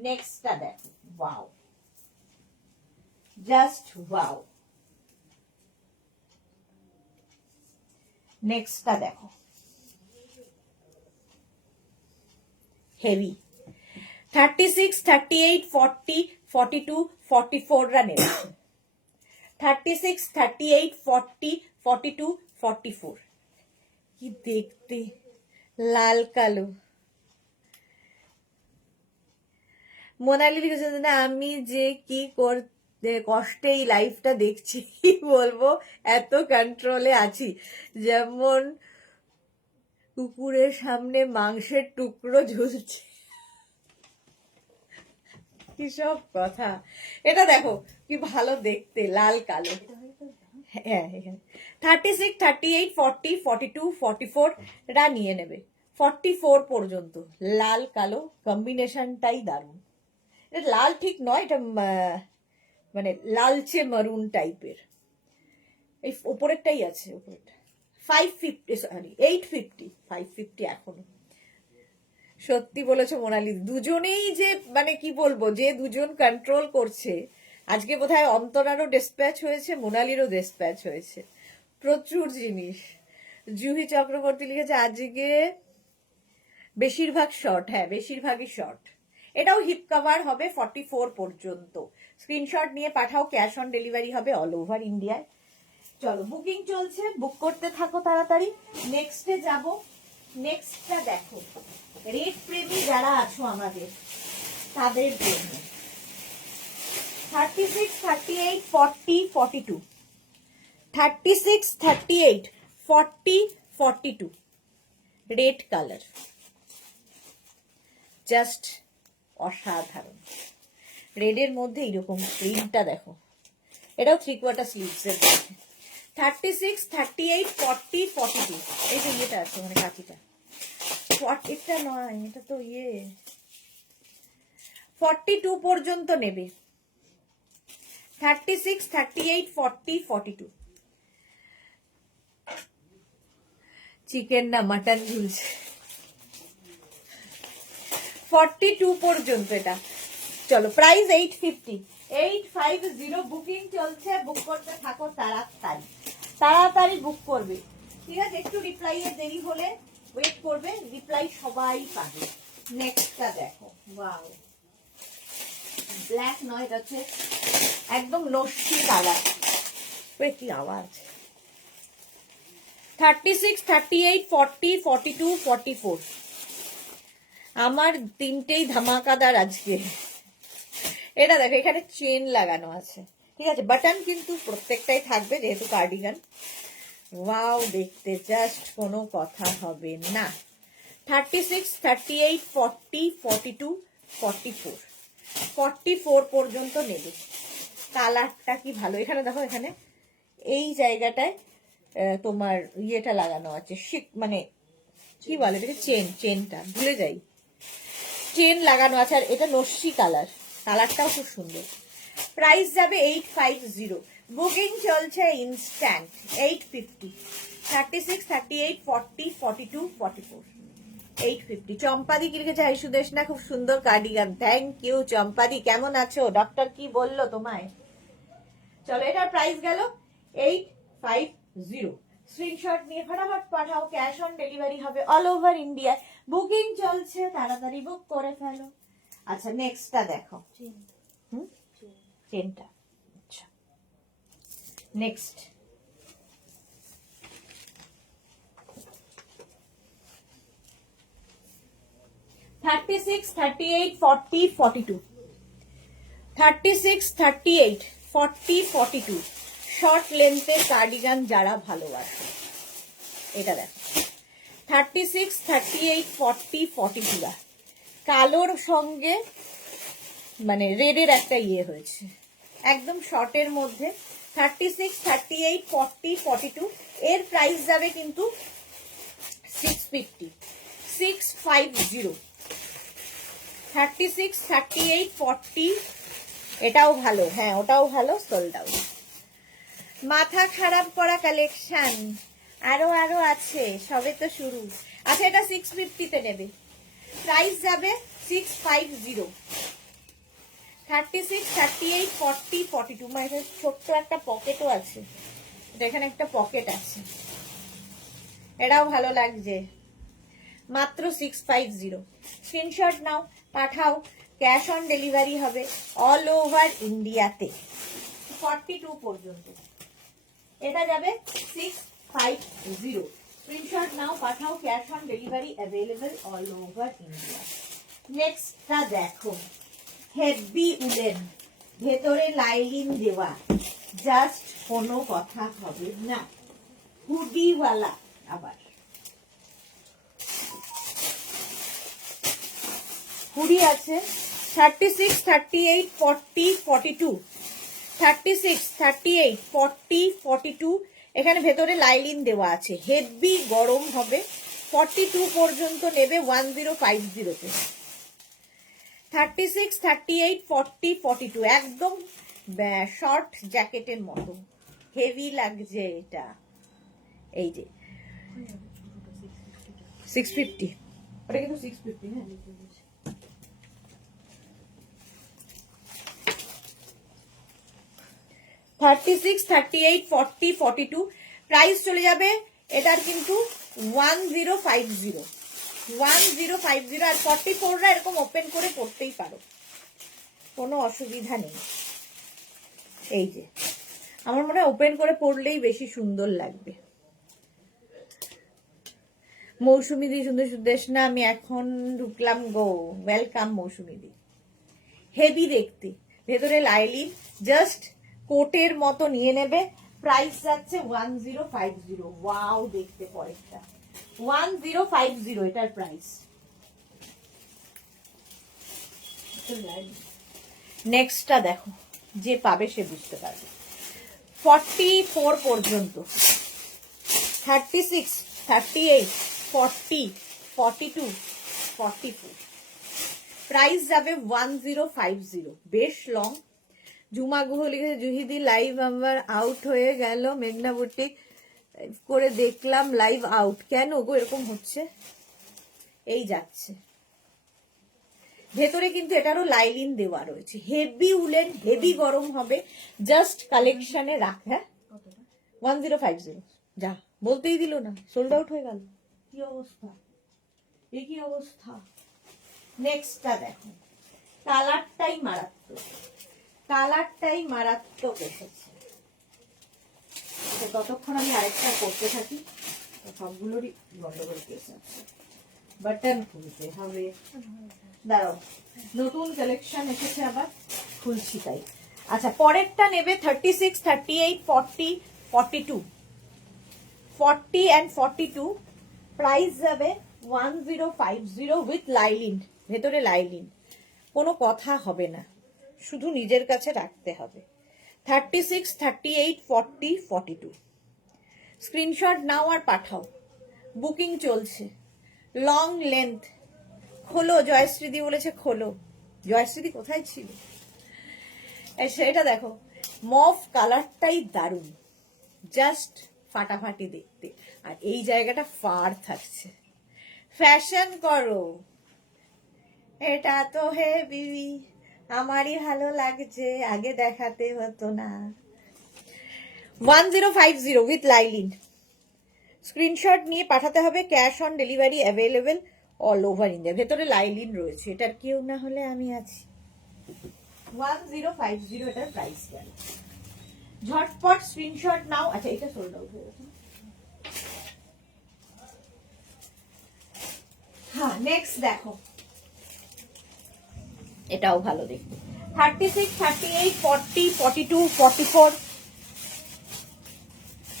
নেক্সটটা দেখো, ওয়াও, জাস্ট ওয়াও। নেক্সটটা দেখো, হেভি। 36, 38, 40, 42, 44 রা নেবে। 36, 38, 40, 42, 44। কি দেখতে, লাল কালো। মোনালি লিখেছে না, আমি যে কি করতে কষ্টে এই লাইফটা দেখছি, কি বলবো, এত কন্ট্রোলে আছি, যেমন কুকুরের সামনে মাংসের টুকরো ঝুলছে। কি সব কথা। এটা দেখো কি ভালো দেখতে, লাল কালো। হ্যাঁ, 36, 38, 40, 42, 44 এটা নিয়ে নেবে, 44 পর্যন্ত লাল কালো কম্বিনেশনটাই দারুণ। এটা লাল ঠিক নয়, এটা মানে লালচে মারুন টাইপের। এই ওপরেরটাই আছে, ওপরেরটা 550, সরি 850, 550 এখনো। সত্যি বলেছো মোনালি, দুজনেই যে মানে কি বলবো, যে দুজন কন্ট্রোল করছে। আজকে বোধহয় অন্তরারও ডিসপ্যাচ হয়েছে, মোনালিরও ডিসপ্যাচ হয়েছে, প্রচুর জিনিস। জুহি চক্রবর্তী লিখেছে আজকে বেশিরভাগ শর্ট, হ্যাঁ বেশিরভাগই শর্ট। এটাও হিপ কভার হবে 44 পর্যন্ত। স্ক্রিনশট নিয়ে পাঠাও, ক্যাশ অন ডেলিভারি হবে অল ওভার ইন্ডিয়ায়। চলো বুকিং চলছে, বুক করতে থাকো তাড়াতাড়ি। নেক্সটে যাব। নেক্সটটা দেখো, রেড প্রেমী যারা আছো আমাদের তাদের জন্য 36, 38, 40, 42, 36, 38, 40, 42 রেড কালার, জাস্ট অসাধারণ। রেডের মধ্যে এরকম প্রিন্টটা দেখো, এটাও 3/4 স্লিভসের মধ্যে। 36, 38, 40, 42 এই যে ইয়েটা আছে মানে কাঁচিটা, 40টা নয়, এটা তো 42 পর্যন্ত নেবে। 36, 38, 40, 42 চিকেন না মাটন ঝুলছে। 42 পর্যন্ত এটা। চলো প্রাইস 850, 850 বুকিং চলছে, বুক করতে থাকো তাড়াতাড়ি, তাড়াতাড়ি বুক করবে, ঠিক আছে? একটু রিপ্লাই এর দেরি হলে ওয়েট করবে, রিপ্লাই সবাই পাবে। নেক্সটটা দেখো, ওয়াও, ব্ল্যাক নয়, এটা হচ্ছে একদম নস্যি কালার। কি আওয়াজ। 36, 38, 40, 42, 44 আমার তিনটেই ধামাকাদার আজকে। এটা দেখো, এখানে চেন লাগানো আছে, ঠিক আছে? বাটন কিন্তু প্রত্যেকটাই থাকবে যেহেতু কার্ডিগান। ওয়াও, দেখতে জাস্ট কোনো কথা হবে না। 36, 38, 40, 42, 44 44 পর্যন্ত নেবে। কালারটা কি ভালো। এখানে দেখো, এখানে এই জায়গাটায় তোমার ইয়েটা লাগানো আছে, মানে কি বলে এটাকে, চেনটা ভুলে যাই, চেন লাগানো আছে। আর এটা নস্যি কালার, কালারটাও খুব সুন্দর। প্রাইস যাবে 850, বুকিং চলছে ইনস্ট্যান্ট। 850, 36, 38, 40, 42, 44 850। চম্পাদি কি লিখেছে, হাই সুদেশ না, খুব সুন্দর কার্ডিগান। থ্যাংক ইউ চম্পাদি, কেমন আছো? ডক্টর কি বললো তোমায়? চলো, এটার প্রাইস গেল 850। স্ক্রিনশট নিয়ে ফটাফট পাঠাও, ক্যাশ অন ডেলিভারি হবে অল ওভার ইন্ডিয়া। বুকিং চলছে, তাড়াতাড়ি বুক করে ফেলো। আচ্ছা, নেক্সটটা দেখো, চেনটা। আচ্ছা, নেক্সট থার্টি সিক্স, 38, 40, 42 36, 38, 40, 42 শর্ট লেন্থের কার্ডিগান যারা ভালোবাসে এটা দেখো। 36, 38, 40, 42 কালোর সঙ্গে মানে রেডের একটা ইয়ে হয়েছে, একদম শর্টের মধ্যে। 36, 38, 40, 42 এর প্রাইস যাবে কিন্তু 650, 650। 36, 38, 40 এটাও ভালো, হ্যাঁ ওটাও ভালো, সোল্ড আউট। মাথা খারাপ করা কালেকশন আরো আরো আছে, সবে তো শুরু। আচ্ছা, এটা 650 নেবে, প্রাইস যাবে 650। 36, 38, 40, 42 মানে ছোট্ট একটা পকেটও আছে, এখানে একটা পকেট আছে, এটাও ভালো লাগছে। মাত্র 650। স্ক্রিনশট নাও, পাঠাও, ক্যাশ অন ডেলিভারি হবে অল ওভার ইন্ডিয়াতে 42 পর্যন্ত। এটা যাবে 650। স্ক্রিনশট নাও, পাঠাও, cash on delivery available all over India. নেক্সটটা দেখো, হেভি উলেন, ভেতরে লাইলিন দেওয়া, জাস্ট কোনো কথা হবে না। হুডিওয়ালা আবার হুডি আছে 36, 38, 40, 42, 36, 38, 40, 42। এখানে ভেতরে লাইলিন দেওয়া আছে, হেভি গরম হবে। 42 পর্যন্ত নেবে 1050-তে। 36, 38, 40, 42 একদম শর্ট জ্যাকেটের মতো হেভি লাগছে এটা। এই যে 650, ওটা কিন্তু 650 হ্যাঁ। 36, 38, 40, 42 প্রাইস চলে যাবে এটার কিন্তু 1050, 1050। আর 44রা এরকম ওপেন করে পড়তেই পারো, কোনো অসুবিধা নেই। এই যে আমার মনে হয় ওপেন করে পড়লেই বেশি সুন্দর লাগবে। মৌসুমি দি সুন্দর সুদেশ না, আমি এখন ঢুকলাম গো, ওয়েলকাম মৌসুমি দি। হেভি দেখতে, ভেতরে লাইলিন, জাস্ট কোটের মতো নিয়ে নেবে। প্রাইস যাচ্ছে 1050। ওয়াও দেখতে পরেরটা 1050 এটার প্রাইস। নেক্সটটা দেখো, যে পাবে সে বুঝতে পারবে। 44 পর্যন্ত, 36, 38, 40, 42, 44 প্রাইস যাবে 1050। বেশ লং। জুমা গুহ লিখেছে জুহিদি লাইভ আমার আউট হয়ে গেল, মেঘনা বুটিক করে দেখলাম লাইভ আউট। কেন গো এরকম হচ্ছে? এই যাচ্ছে, ভেতরে কিন্তু এটারও লাইলিন দেওয়া রয়েছে, হেভি উলেন, হেভি গরম হবে। জাস্ট কালেকশনে রাখ। হ্যাঁ 1050, যা বলতেই দিল না, সোল্ড আউট হয়ে গেল। কি অবস্থা, এ কি অবস্থা। নেক্সটটা দেখো, কালারটাই মারাত্মক, কালারটাই মারাত্মক এসেছে। ততক্ষণ আমি আরেকটা করতে থাকি, সবগুলোরই গন্ডগোল কেস আছে। বাটন খুলতে হবে, দাঁড়াও, নতুন কালেকশন এসেছে আবার, খুলছি তাই। আচ্ছা পরেরটা নেবে 36, 38, 40, 42, 40 and 42 প্রাইস যাবে 1050 উইথ লাইলিন, ভেতরে লাইলিন, কোনো কথা হবে না, শুধু নিজের কাছে রাখতে হবে। 36, 38, 40, 42 স্ক্রিনশট নাও আর পাঠাও, বুকিং চলছে। লং লেন্থ, খোলো, জয়শ্রীদি বলেছে খোলো। জয়শ্রীদি কোথায় ছিল? সেটা দেখো, মফ কালারটাই দারুণ, জাস্ট ফাটাফাটি দেখতে। আর এই জায়গাটা ফার থাকছে, ফ্যাশন করো। এটা তো হেভি, আমারই ভালো লাগছে, আগে দেখাতে হতো না। 1050 উইথ লাইলিন, স্ক্রিনশট নিয়ে পাঠাতে হবে। Cash on delivery available all over India. ভেতরে লাইলিন রয়েছে, এটার কেউ না হলে আমি আছি। 1050 এটার প্রাইস গেল। ঝটপট স্ক্রিনশট নাও। আচ্ছা এটা সোল্ড আউট হয়ে গেছে। হ্যাঁ নেক্সট দেখো, এটাও ভালো দেখতে। 36, 38, 40, 42, 44,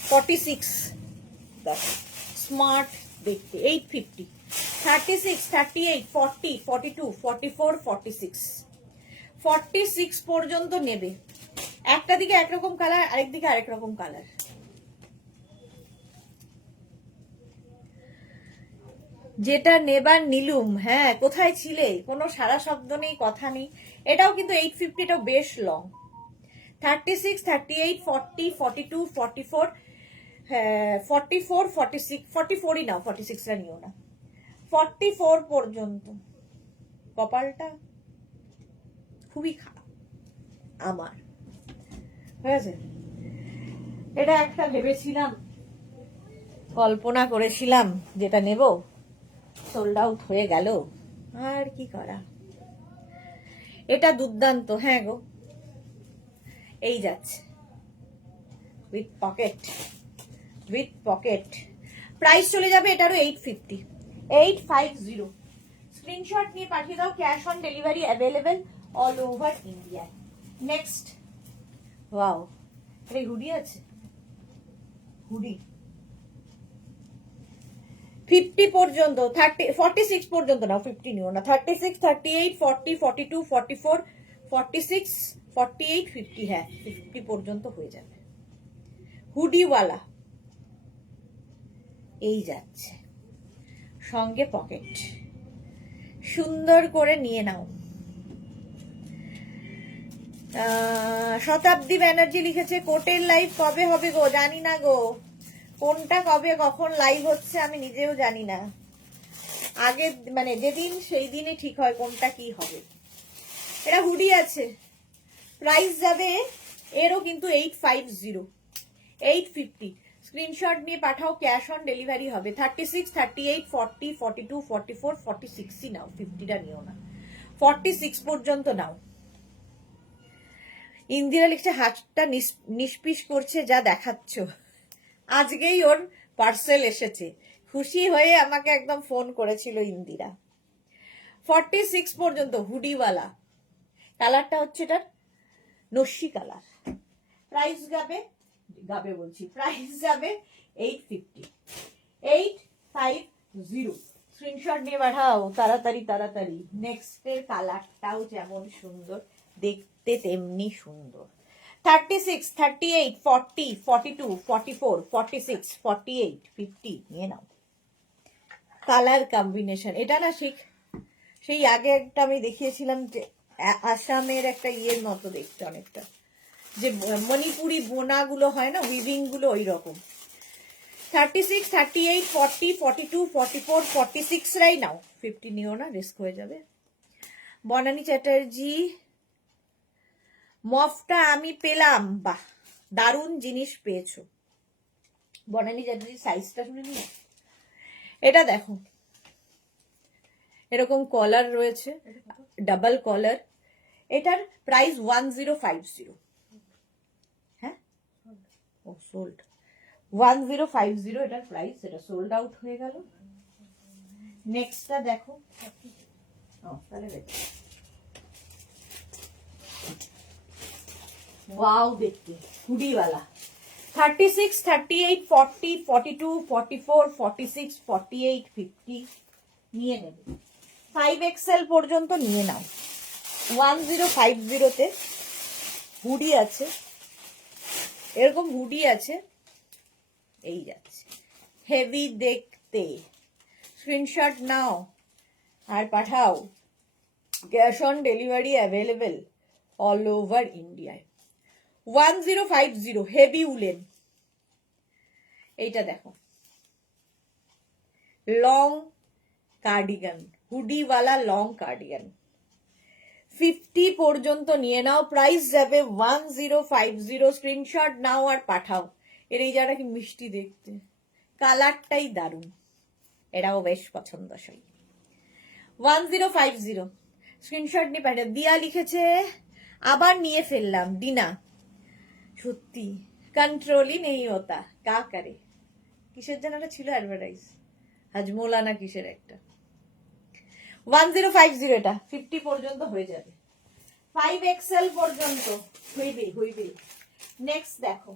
46 দেখো, স্মার্ট দেখতে। 850, 36, 38, 40, 42, 44, 46 46 পর্যন্ত নেবে। একটা দিকে একরকম কালার, আরেক দিকে আরেক রকম কালার। যেটা নেবার নিলুম। হ্যাঁ কোথায় ছিলে, কোনো সারা শব্দ নেই, কথা নেই। এটাও কিন্তু 850, এটাও বেশ লং। 36, 38, 40, 42, 44, 44, 46, 44ই নাও, 46টা নিও না। 44 পর্যন্ত। কপালটা খুবই খারাপ আমার, হয়েছে। এটা একটা ভেবেছিলাম, কল্পনা করেছিলাম যেটা নেব, সোল্ড আউট হয়ে গেল, আর কি করা। এটা দুর্দান্ত। হ্যাঁ গো, এই যাচ্ছে with pocket, with pocket. Price চলে যাবে এটারও 850, 850। স্ক্রিনশট নিয়ে পাঠিয়ে দাও। Cash on delivery available all over India. Next, wow, এটা হুডি আছে, হুডি 50 পর্যন্ত, 46 পর্যন্ত না, 50 নিও না, 36, 38, 40, 42, 44, 46, 48, 50, হ্যাঁ 50 পর্যন্ত হয়ে যাবে। হুডিওয়ালা এই যাচ্ছে, সঙ্গে পকেট, সুন্দর করে নিয়ে নাও। শতাব্দী ব্যানার্জি লিখেছে কোটের লাইভ কবে হবে গো? জানি না গো, কোনটা কবে কখন লাইভ হচ্ছে আমি নিজেও জানি না। আগে মানে যেদিন সেই দিনে ঠিক হয় কোনটা কি হবে। এটা হুডি আছে, প্রাইস যাবে এরও কিন্তু 850, 850। স্ক্রিনশট নিয়ে পাঠাও, ক্যাশ অন ডেলিভারি হবে। 36, 38, 40, 42, 44, 46 নাও, 50টা নিও না, 46 পর্যন্ত নাও। ইন্দিরা লিখছে হাতটা নিষ্পিস করছে যা দেখাচ্ছ। আজকেই ওর পার্সেল এসেছে, খুশি হয়ে আমাকে একদম ফোন করেছিল ইন্দিরা। 46 পর্যন্ত হুডিওয়ালা, কালারটা হচ্ছে এটার নস্যি কালার। প্রাইস প্রাইস যাবে 850, 850। স্ক্রিনশট নিয়ে পাঠাও তাড়াতাড়ি তাড়াতাড়ি। নেক্সটের কালারটাও যেমন সুন্দর দেখতে তেমনি সুন্দর। 36, 38, 40, 42, 44, 46, 48, 50 নিয়ে নাও। কালার কম্বিনেশন এটা না সেই আগে একটা আমি দেখিয়েছিলাম যে আসামের একটা ইয়ের মতো দেখতে, অনেকটা যে মণিপুরি বোনাগুলো হয় না, উইভিং গুলো ওই রকম। 36, 38, 40, 42, 44, 46 রাই নাও, 50 নিও না, রিস্ক হয়ে যাবে। বনানী চ্যাটার্জি, মফটা আমি পেলাম, বাহ দারুণ জিনিস পেয়েছো। বনানী চ্যাটার্জি সাইজটা শুনে নিও। এটা দেখো, এরকম কলার রয়েছে, ডাবল কলার। এটার প্রাইস 1050। হ্যাঁ, ও সোল্ড 1050 এটার প্রাইস, এটা সোল্ড আউট হয়ে গেল। নেক্সটটা দেখো, তাহলে ওয়াও দেখতে হুডিওয়ালা। 36, 38, 40, 42, 44, 46, 48, 50 নিয়ে নেবে। 5XL পর্যন্ত নিয়ে নাও। 1050-তে হুডি আছে, এরকম হুডি আছে, এই যাচ্ছে হেভি দেখতে। স্ক্রিনশট নাও আর পাঠাও, cash on delivery available all over ইন্ডিয়ায়। 1050 হেভি উলেন। এইটা দেখো, লং কার্ডিগান, হুডিওয়ালা লং কার্ডিগান, 50 পর্যন্ত নিয়ে নাও। প্রাইস যাবে 1050। স্ক্রিনশট নাও আর পাঠাও। এর এই জায়গাটা কি মিষ্টি দেখতে, কালারটাই দারুণ, এটাও বেশ পছন্দসই। 1050 স্ক্রিনশট নিয়ে পাঠাও। দিয়া লিখেছে আবার নিয়ে ফেললাম ডিনা, সত্যি কন্ট্রোলই নেই হতা, কা করে। কিসের জন্য ছিল অ্যাডভার্টাইজ, হাজমোলা না কিসের একটা। 1050 এটা 50 পর্যন্ত হয়ে যাবে, 5XL পর্যন্ত হইবে। নেক্সট দেখো,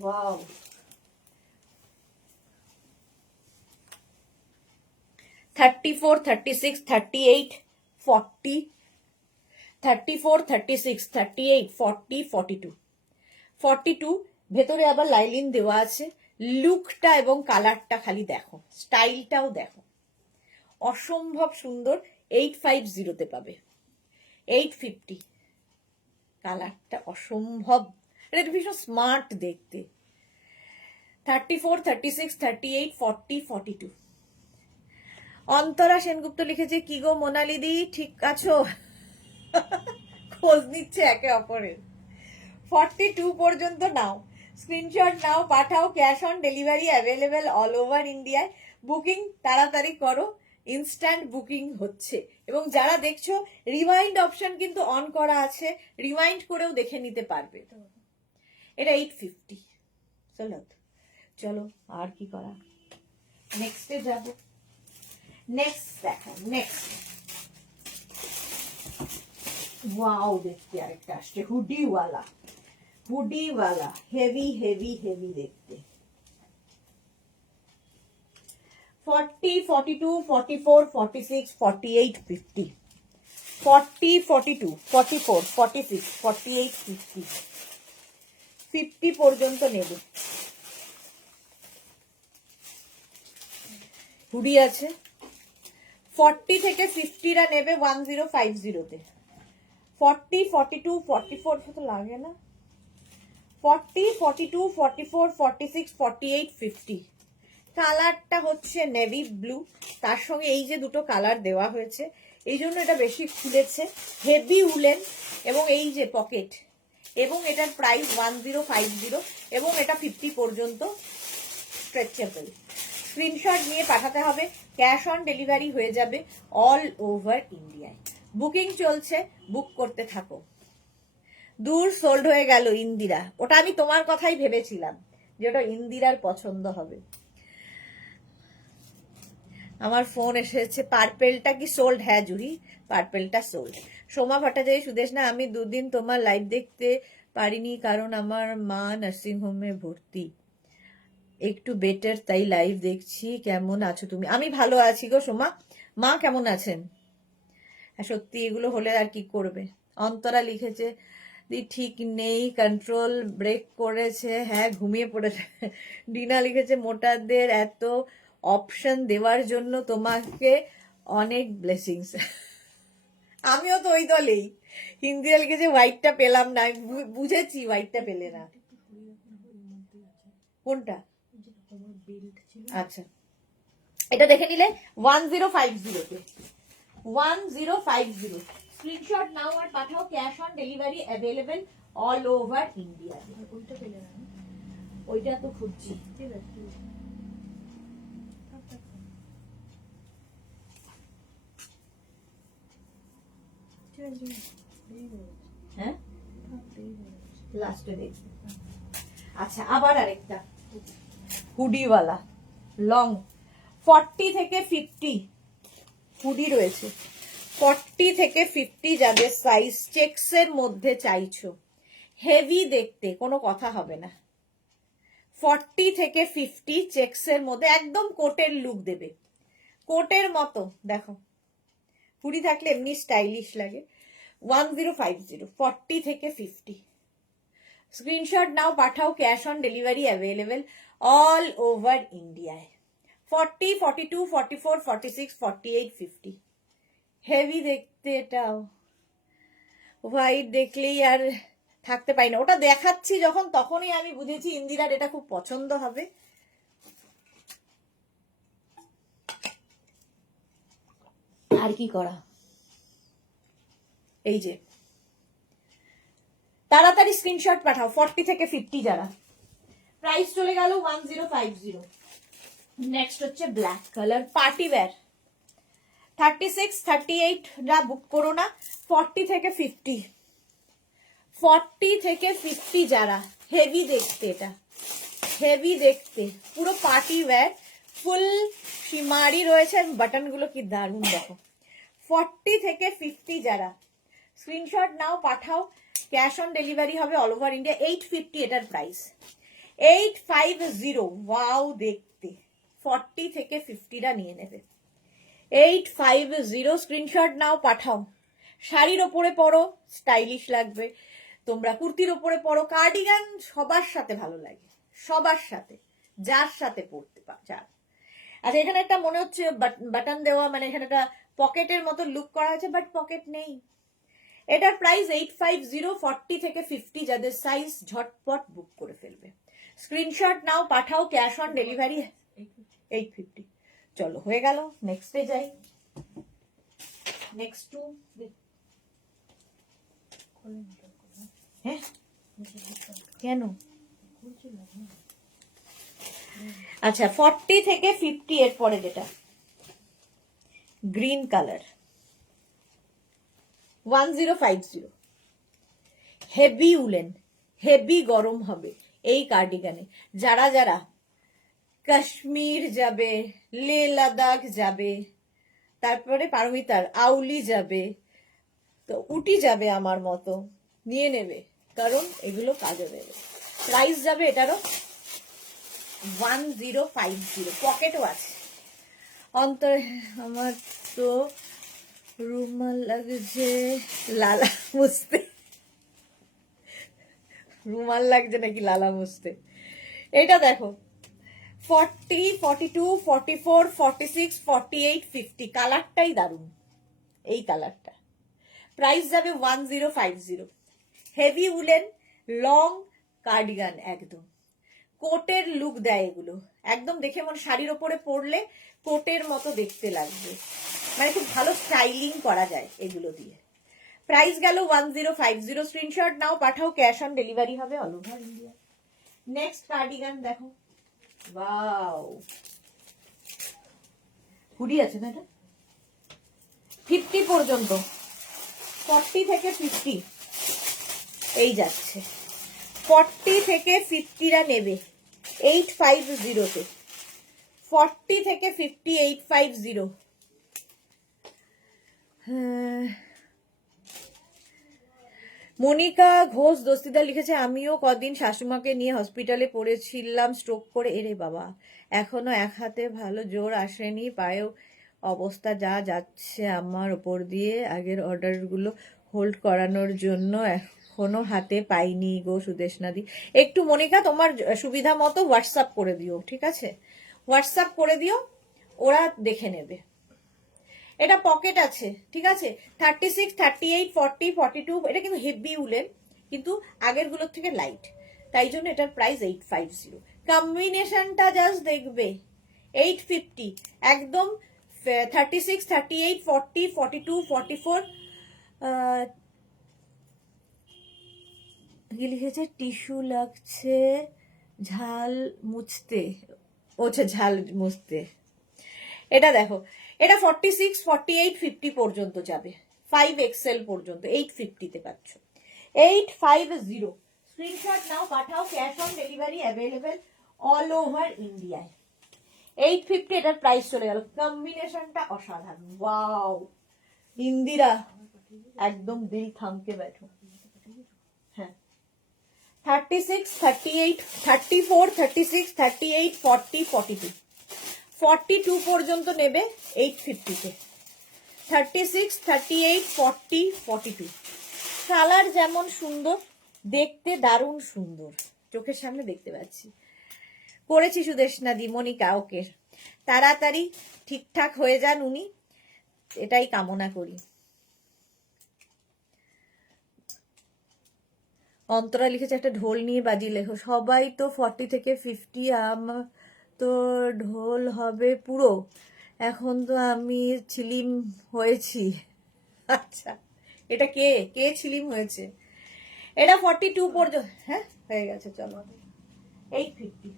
ওয়াও, $34, $36, $38, $40, $34, $36, $38, $40, $42, $42 ভেতরে আবার লাইলিন দেওয়া আছে। লুকটা এবং কালারটা খালি দেখো, স্টাইলটাও দেখো, অসম্ভব সুন্দর। 850-তে পাবে, 850। কালারটা অসম্ভব, এটা ভীষণ স্মার্ট দেখতে। 34, 36, 38, 40, 42। অন্তরা সেনগুপ্ত লিখেছে কি গো মোনালিদি ঠিক আছো? খোঁজ নিচ্ছে একে অপরের। 42 পর্যন্ত নাও, স্ক্রিনশট নাও, পাঠাও, cash on delivery available all over ইন্ডিয়ায়। বুকিং তাড়াতাড়ি করো, ইনস্ট্যান্ট বুকিং হচ্ছে। এবং যারা দেখছো, রিমাইন্ড অপশন কিন্তু অন করা আছে, রিমাইন্ড করেও দেখে নিতে পারবে। এটা 850। চলো আর কি করা, নেক্সটে যাব। নেক্সট দেখো, নেক্সট ওয়াও দেখতে আরেকটা আসছে হুডিওয়ালা, হুডিওয়ালা হেভি হেভি হেভি দেখতে। 40, 42, 44, 46, 48, 50, 40, 42, 44, 46, 48, 50, 50 পর্যন্ত নেবে। হুডি আছে 40 থেকে 50রা নেবে 1050 তে। 40, 42, 44 তো লাগে না, 40, 42, 44, 46, 48, 50। কালারটা হচ্ছে নেভি ব্লু, তার সঙ্গে এই যে দুটো কালার দেওয়া হয়েছে এই জন্য এটা বেশি খুলেছে। হেভি উলেন এবং এই যে পকেট, এবং এটার প্রাইস 1050 এবং এটা 50 পর্যন্ত স্ট্রেচেবল। স্ক্রিনশট নিয়ে পাঠাতে হবে, ক্যাশ অন ডেলিভারি হয়ে যাবে অল ওভার ইন্ডিয়ায়। বুকিং চলছে, বুক করতে থাকো। দূর সোল্ড হয়ে গেল ইন্দিরা, ওটা আমি তোমার কথাই ভেবেছিলাম যে ওটা ইন্দিরার পছন্দ হবে। আমার ফোন এসেছে, পার্পেলটা কি সোল্ড? হ্যাঁ জুহি, পার্পেলটা সোল্ড। সোমা ভট্টাচার্য, সুদেশ না, আমি দুদিন তোমার লাইভ দেখতে পারিনি কারণ আমার মা নার্সিংহোমে ভর্তি, একটু বেটার তাই লাইভ দেখছি। কেমন আছো তুমি? আমি ভালো আছি গো সোমা। মা কেমন আছেন? সত্যি এগুলো হলে আর কি করবে। অন্তরা লিখেছে ঠিক নেই, কন্ট্রোল ব্রেক করেছে, হ্যাঁ ঘুমিয়ে পড়েছে। ডিনা লিখেছে মোটাদের এত অপশন দেওয়ার জন্য তোমাকে অনেক ব্লেসিংস। আমিও তো ওই দলেই। হিন্দিরা লিখেছে হোয়াইটটা পেলাম না, বুঝেছি হোয়াইটটা পেলে না। কোনটা? আচ্ছা এটা দেখে নিলে 1050 1050 স্ক্রিনশট নাও আর পাঠাও, cash on delivery available all over India. ওইটা পেলে না, ওইটা তো খুঁজছি। হ্যাঁ লাস্টে দেখবো। আচ্ছা আবার আরেকটা হুডিওয়ালা লং 40 থেকে 50 হুডি রয়েছে। 40 থেকে 50 যাদের সাইজ চেক্সের মধ্যে চাইছো, হেভি দেখতে, কোনো কথা হবে না। 40 থেকে 50 চেক্সের মধ্যে একদম কোটের লুক দেবে, কোটের মতো। দেখো হুডি থাকলে এমনি স্টাইলিশ লাগে। 1050 40 থেকে 50 স্ক্রিনশট নাও পাঠাও, cash on delivery available all over ইন্ডিয়ায়। 40, 42, 44, 46, 48, 50 হেভি দেখতে। এটাও হোয়াইট দেখলেই আর থাকতে পারি না, ওটা দেখাচ্ছি যখন তখনই আমি বুঝেছি ইন্দিরার এটা খুব পছন্দ হবে। আর কি করা, এই যে তাড়াতাড়ি স্ক্রিনশট পাঠাও 40 থেকে 50 যারা। প্রাইস চলে গেল 1050। নেক্সট হচ্ছে ব্ল্যাক কালার পার্টি ওয়্যার 36, 38 যা বুক করো না। 40 থেকে 50, 40 থেকে 50 যারা, হেভি দেখতে, এটা হেভি দেখতে পুরো পার্টি ওয়্যার, ফুল সীমারি রয়েছে, বাটন গুলো কি দারুণ দেখো। 40 থেকে 50 যারা স্ক্রিনশট নাও পাঠাও, ক্যাশ অন ডেলিভারি হবে অল ওভার ইন্ডিয়া। 850 এটার প্রাইস, 850। ওয়াও দেখতে 40 থেকে 50রা নিয়ে নেবে। 850 স্ক্রিনশট নাও পাঠাও। শাড়ির ওপরে পরো স্টাইলিশ লাগবে, তোমরা কুর্তির ওপরে পরো, কার্ডিগান সবার সাথে ভালো লাগে, সবার সাথে, যার সাথে পরতে চান। আচ্ছা এখানে একটা মনে হচ্ছে বাটন দেওয়া, মানে এখানে একটা পকেটের মতো লুক করা আছে, বাট পকেট নেই। এটার প্রাইস 850। 40 থেকে 50 যাদের সাইজ ঝটপট বুক করে ফেলবে। স্ক্রিনশট নাও পাঠাও, ক্যাশ অন ডেলিভারি 850। চলো হয়ে গেল, নেক্সটে যাই। নেক্সট টু হ্যাঁ কেন? আচ্ছা 40 থেকে 50 এর পরে যেটা green colour 1050 heavy woollen, heavy গরম হবে এই কার্ডিগানে। যারা যারা কাশ্মীর যাবে, লে লাদাখ যাবে, তারপরে পারমিতার আউলি যাবে, তো উঠি যাবে আমার মতো, নিয়ে নেবে, কারণ এগুলো কাজে দেবে। প্রাইস যাবে এটারও 1050, পকেটও আছে। অন্তর আমার তো রুমাল লাগছে লালা মুছতে, রুমাল লাগছে নাকি লালা মুছতে। এটা দেখো 40, 42, 44, 46, 48, 50, কালারটাই দারুণ, এই কালারটা। প্রাইস যাবে 1050। হেভি উলেন লং কার্ডিগান, একদম কোটের লুক দেয় এগুলো, একদম দেখে মন শাড়ির ওপরে পরলে কোটের মতো দেখতে লাগবে, মানে খুব ভালো স্টাইলিং করা যায় এগুলো দিয়ে। প্রাইস গেল 1050। স্ক্রিনশট নাও, পাঠাও, ক্যাশ অন ডেলিভারি হবে all over India. Next cardigan দেখো, ওয়াও, হুডি আছে না এটা, 50 পর্যন্ত, 40 থেকে 50 এই যাচ্ছে, 40 থেকে 50রা নেবে 850 তে, 40 থেকে 50 850। মনিকা ঘোষ দস্তিদা লিখেছে, আমিও কদিন শাশুমাকে নিয়ে হসপিটালে পড়েছিলাম স্ট্রোক করে, এরে বাবা, এখনো এক হাতে ভালো জোর আসেনি, পায়েও অবস্থা যা যাচ্ছে আমার ওপর দিয়ে, আগের অর্ডারগুলো হোল্ড করানোর জন্য এখনো হাতে পাইনি গো সুদেশনাদি। একটু মনিকা তোমার সুবিধা মতো হোয়াটসঅ্যাপ করে দিও, ঠিক আছে, হোয়াটসঅ্যাপ করে দিও, ওরা দেখে নেবে। এটা পকেট আছে, ঠিক আছে, 36, 38, 40, 42, এটা কিন্তু হেভি উলেন, কিন্তু আগের গুলোর থেকে লাইট, তাই জন্য এটার প্রাইস 850। কম্বিনেশনটা জাস্ট দেখবে, 850 একদম, 36, 38, 40, 42, 44, কি লিখেছে, টিস্যু লাগছে ঝাল মুছতে, ওছে ঝাল মুছতে। এটা দেখো, এটা 46, 48, 50 পর্যন্ত যাবে, 5XL পর্যন্ত 850 তে পাচ্ছ, 850। স্ক্রিনশট নাও, পাঠাও, cash on delivery available all over ইন্ডিয়ায়। 850 এটার প্রাইস চলে গেল। কম্বিনেশনটা অসাধারণ, ওয়াও, ইন্দিরা একদম দিল থামকে बैठो। হ্যাঁ, 36, 38, 34, 36, 38, 40, 42, 42 পর্যন্ত নেবে 850 তে, 36, 38, 40, 42। কালার যেমন সুন্দর, দেখতে দারুণ সুন্দর, চোখের সামনে দেখতে পাচ্ছি। করেছি সুদেশনাদি, মনিকা ওকে, তাড়াতাড়ি ঠিকঠাক হয়ে যান উনি, এটাই কামনা করি। অন্তরা লিখেছে, একটা ঢোল নিয়ে বাজি লেখো, সবাই তো 40 থেকে 50, আমার তো ঢোল হবে পুরো, এখন তো আমি ছিলিম হয়েছি। আচ্ছা, এটা কে কে ছিলিম হয়েছে? এটা 42 পর্যন্ত, হ্যাঁ হয়ে গেছে, চলো 850।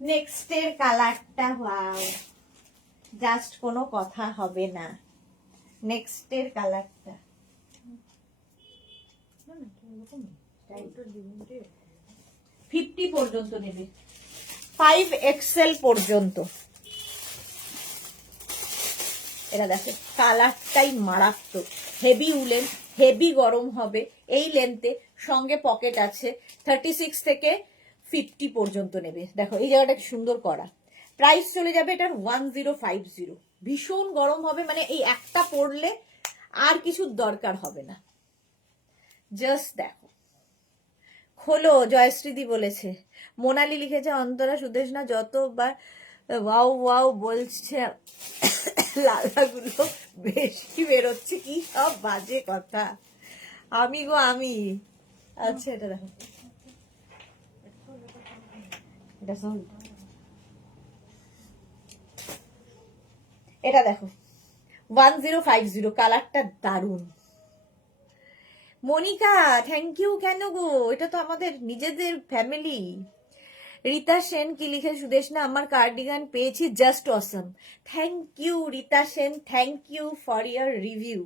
নেক্সটের কালারটা ওয়াও, জাস্ট কোনো কথা হবে না। নেক্সটের কালারটা 50 পর্যন্ত নেবে, 5XL পর্যন্ত। এটা দেখো, কালারটাই মারাত্মক, হেভি উলেন, হেভি গরম হবে এই লেন্থে, সঙ্গে পকেট আছে। 36 থেকে 50 পর্যন্ত নেবে। দেখো এই জায়গাটা কি সুন্দর করা। প্রাইস চলে যাবে এটার 1050। ভীষণ গরম হবে, মানে এই একটা পরলে আর কিছুর দরকার হবে না। জাস্ট দেখো, খোলো, জয়শ্রীদি বলেছে। মোনালি লিখেছে, অন্তরা সুদেশ না যতবার ওয়াও ওয়াও বলছে লালাগুলো বেশি বেরোচ্ছে, কি সব বাজে কথা। আমি গো আমি। আচ্ছা এটা দেখো, এটা দেখো 1050, কালারটা দারুন। মনিকা থ্যাংক ইউ, কেন গো, এটা তো আমাদের নিজেদের ফ্যামিলি। রীতা সেন কি লিখে, সুদেশ না আমার কার্ডিগান পেয়েছি, just awesome. Thank you Rita Sen, thank you for your review.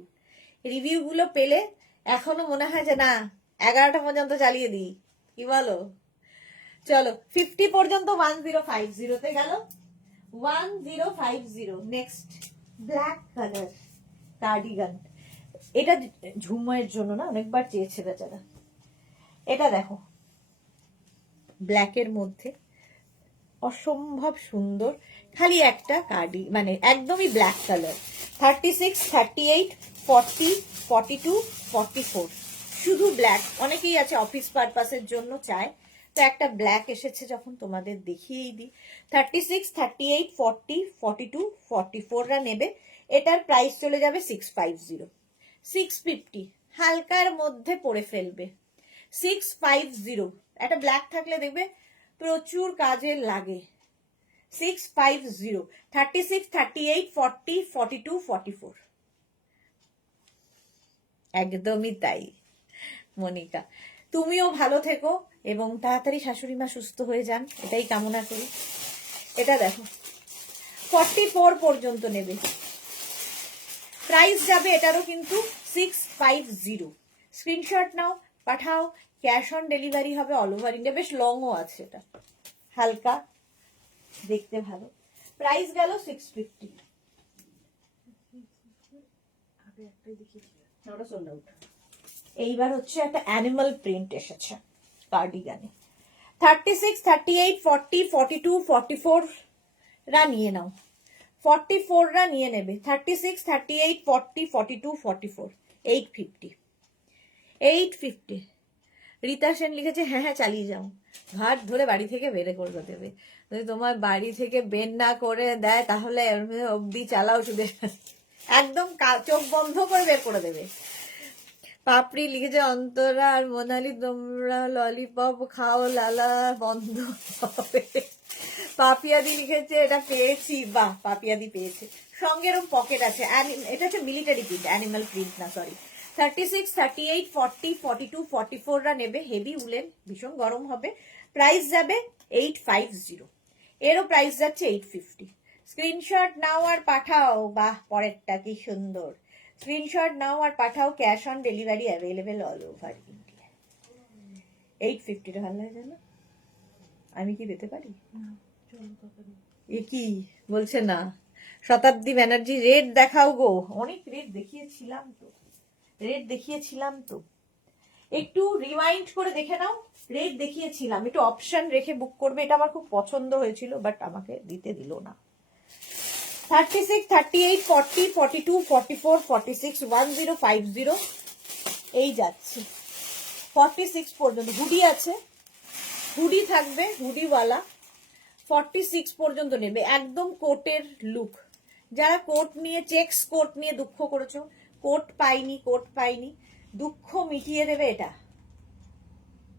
Review গুলো পেলে এখনো মনে হয় যে না 11টা পর্যন্ত চালিয়ে দিই, কি বলো? চলো 50 পর্যন্ত 1050 তে গেল, 1050। নেক্সট ব্ল্যাক কালার, কার্ডিগান, এটা ঝুমাইয়ের জন্য না, অনেকবার চেয়েছে বেচারা। এটা দেখো ব্ল্যাকের মধ্যে অসম্ভব সুন্দর, খালি একটা কার্ডি, মানে একদমই ব্ল্যাক কালার। 36, 38, 40, 42, 44, শুধু ব্ল্যাক। অনেকেই আছে অফিস পারপাসের জন্য চায়, তো একটা ব্ল্যাক এসেছে যখন তোমাদের দেখিয়েই দিই। 36, 38, 40, 42, 44রা নেবে। এটার প্রাইস চলে যাবে 650, 650, হালকার মধ্যে পরে ফেলবে। 650, একটা ব্ল্যাক থাকলে দেখবে প্রচুর কাজে লাগে। 650, 36, 38, 40, 42, 44, একদমই তাই মনিকা। তুমিও ভালো থেকো এবং তাড়াতাড়ি শাশুড়ি মা সুস্থ হয়ে যান, এটাই কামনা করি। এটা দেখো 44 পর্যন্ত নেবে, প্রাইস যাবে এটারও কিন্তু 650। স্ক্রিনশট নাও, পাঠাও, ক্যাশ অন ডেলিভারি হবে অল ওভার ইন্ডিয়া। বেশ লংও আছে, এটা হালকা, দেখতে ভালো। প্রাইস গেল 650। এইবার হচ্ছে একটা অ্যানিমাল প্রিন্ট এসেছে কার্ডিগানে। 36, 38, 40, 42, 44 রা নিয়ে নাও। 44 রা নিয়ে নেবে। 36, 38, 40, 42, 44, 850, 850। রীতা সেন লিখেছে হ্যাঁ হ্যাঁ চালিয়ে যাও, ঘাট ধরে বাড়ি থেকে বের করে দেবে। যদি তোমার বাড়ি থেকে বের না করে দেয় তাহলে অবধি চালাও, শুধু একদম চোখ বন্ধ করে বের করে দেবে। পাপড়ি লিখেছে অন্তরা আর মোনালি তোমরা ললিপপ খাও, লালা বন্ধ হবে। পাপিয়াদি লিখেছে এটা পেয়েছি, বাহ পাপিয়াদি পেয়েছে। সঙ্গে এরকম পকেট আছে, এটা হচ্ছে মিলিটারি প্রিন্ট, অ্যানিমাল প্রিন্ট না, সরি। 36, 38, 40, 42, 44 রা নেবে। হেভি উলেন, ভীষণ গরম হবে। প্রাইস যাবে 850, এরও প্রাইস যাচ্ছে 850। স্ক্রিনশট নাও আর পাঠাও। বাহ পরেরটা কি সুন্দর, স্ক্রিনশট নাও আর পাঠাও, cash on delivery available all over India. 850 ভালো লাগে না? আমি কি পেতে পারি? এ কি বলছে না? শতাব্দী ব্যানার্জি রেট দেখাও গো। অনেক রেট দেখিয়েছিলাম তো, একটু রিমাইন্ড করে দেখে নাও। রেট দেখিয়েছিলাম, একটু অপশন রেখে বুক করবে, এটা আমার খুব পছন্দ হয়েছিল, বাট আমাকে দিতে দিল না। 36, 38, 40, 42, 44, 46, 1050 এই যাচ্ছে 46 পর্যন্ত। হুডি আছে, হুডি থাকবে, হুডিওয়ালা 46 পর্যন্ত নেবে। একদম কোটের লুক, যারা কোট নিয়ে, চেক্স কোট নিয়ে দুঃখ করেছো, কোট পাইনি, দুঃখ মিটিয়ে দেবে এটা।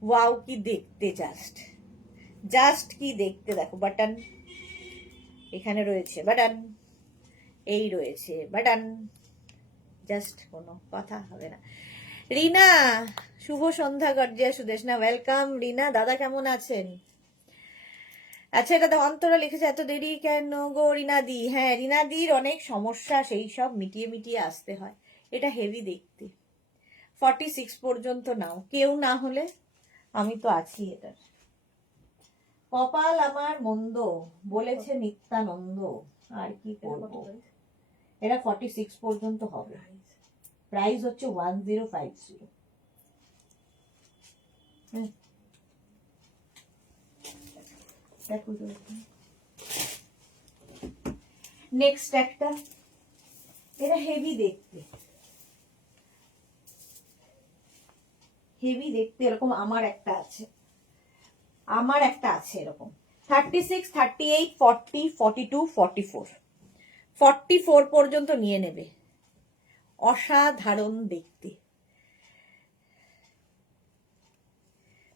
ওয়াও কি দেখতে, জাস্ট কি দেখতে। দেখো বাটন এখানে রয়েছে, বাটন এই রয়েছে, বাটন, জাস্ট কোনো কথা হবে না। রিনা শুভ সন্ধ্যা, গর্জিয়া সুদেশনা, ওয়েলকাম রিনা। দাদা কেমন আছেন? আচ্ছা এটা তো অন্তরা লিখেছে এত দেরি কেন গো রিনাদি? হ্যাঁ রিনাদির অনেক সমস্যা, সেই সব মিটিয়ে আসতে হয়। এটা হেভি দেখতে। 46 পর্যন্ত নাও, কেউ না হলে আমি তো আছি। এটার কপাল আমার মন্দ বলেছে নিত্যানন্দ, আর কি করবো। এটা 46 পর্যন্ত হবে, প্রাইস হচ্ছে 1050। নেক্সট একটা, এটা হেভি দেখতে এরকম আমার একটা আছে এরকম। 36, 38, 40, 42, 44, 44 পর্যন্ত নিয়ে নেবে। অসাধারণ দেখতে,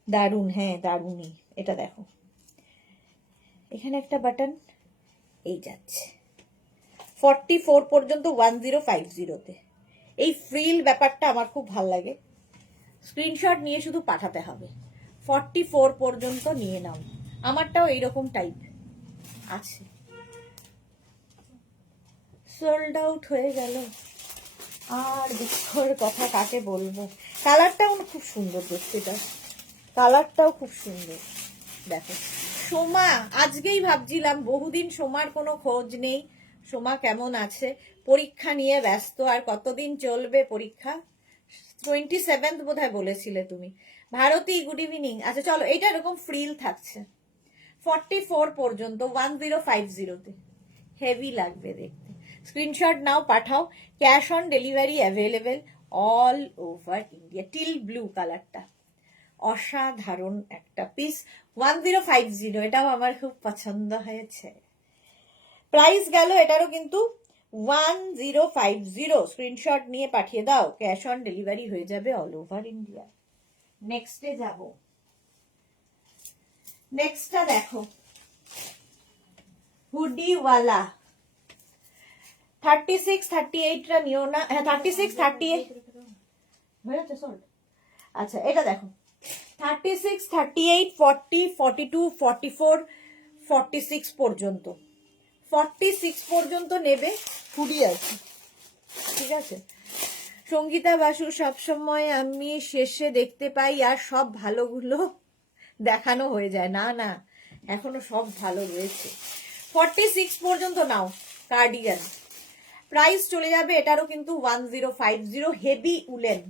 দারুণ, হ্যাঁ দারুণই। এটা দেখো এখানে একটা বাটন এই যাচ্ছে 44 পর্যন্ত 1050-তে। এই ফ্রিল ব্যাপারটা আমার খুব ভাল লাগে। স্ক্রিনশট নিয়ে শুধু পাঠাতে হবে। 44 পর্যন্ত নিয়ে নাও। আমারটাও এইরকম টাইপ আছে। সোল্ড আউট হয়ে গেল, আর দুঃখের কথা কাকে বলবো। কালারটাও খুব সুন্দর দেখতে, কালারটাও খুব সুন্দর। দেখো সোমা, আজকেই ভাবছিলাম বহুদিন সোমার কোনো খোঁজ নেই, সোমা কেমন আছে? পরীক্ষা নিয়ে ব্যস্ত, আর কতদিন চলবে পরীক্ষা? 27 বোধহয় বলেছিলে তুমি। Bharati good evening. আচ্ছা চলো, এইটা এরকম ফ্রিল থাকছে 44 পর্যন্ত 1050-তে, হেভি লাগবে দেখতে। স্ক্রিনশট নাও, পাঠাও। Cash on delivery available all over India. Teal blue কালারটা অসাধারণ একটা পিস, 1050। এটাও আমার খুব পছন্দ হয়েছে। প্রাইস গেল এটারও কিন্তু 1050। স্ক্রিনশট নিয়ে পাঠিয়ে দাও, ক্যাশ অন ডেলিভারি হয়ে যাবে অল ওভার ইন্ডিয়া। নেক্সটে যাব। নেক্সটটা দেখো, হুডিওয়ালা 36-38টা নিও না। হ্যাঁ 36-38 হয়ে যাচ্ছে সল্ট। আচ্ছা এটা দেখো, 36, 38, 40, 42, 44, 46 পর্যন্ত, 46 পর্যন্ত নেবে হুডি আছে, ঠিক আছে? সঙ্গীতা বাসু, সবসময় আমি শেষে দেখতে পাই আর সব ভালোগুলো দেখানো হয়ে যায়। না না, এখনো সব ভালো রয়েছে। 46 পর্যন্ত নাও কার্ডিগান। প্রাইস চলে যাবে এটারও কিন্তু 1050। হেভি উলেন,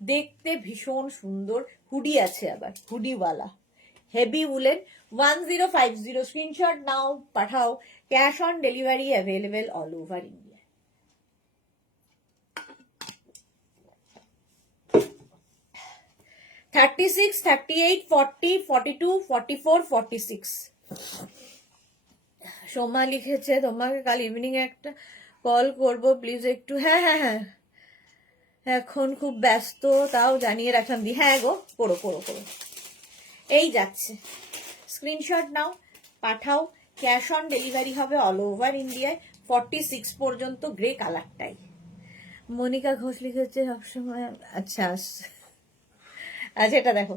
দেখতে ভীষণ সুন্দর। হুডি আছে আবার, হুডিওয়ালা হেভি উলেন 1050। স্ক্রিনশট নাও, পাঠাও। Cash on delivery available all over India. Thirty six, 38, 40, 42, 44, 46। Soma লিখেছে তোমাকে কাল ইভিনিং একটা কল করব প্লিজ একটু। হ্যাঁ হ্যাঁ হ্যাঁ, এখন খুব ব্যস্ত, তাও জানিয়ে রাখলাম। দি হ্যাঁ গো, করো করো করো। এই যাচ্ছে, স্ক্রিনশট নাও, পাঠাও। ক্যাশ অন ডেলিভারি হবে অল ওভার ইন্ডিয়ায়। 46 পর্যন্ত গ্রে কালারটাই। মনিকা ঘোষ লিখেছে সবসময়। আচ্ছা আচ্ছা এটা দেখো,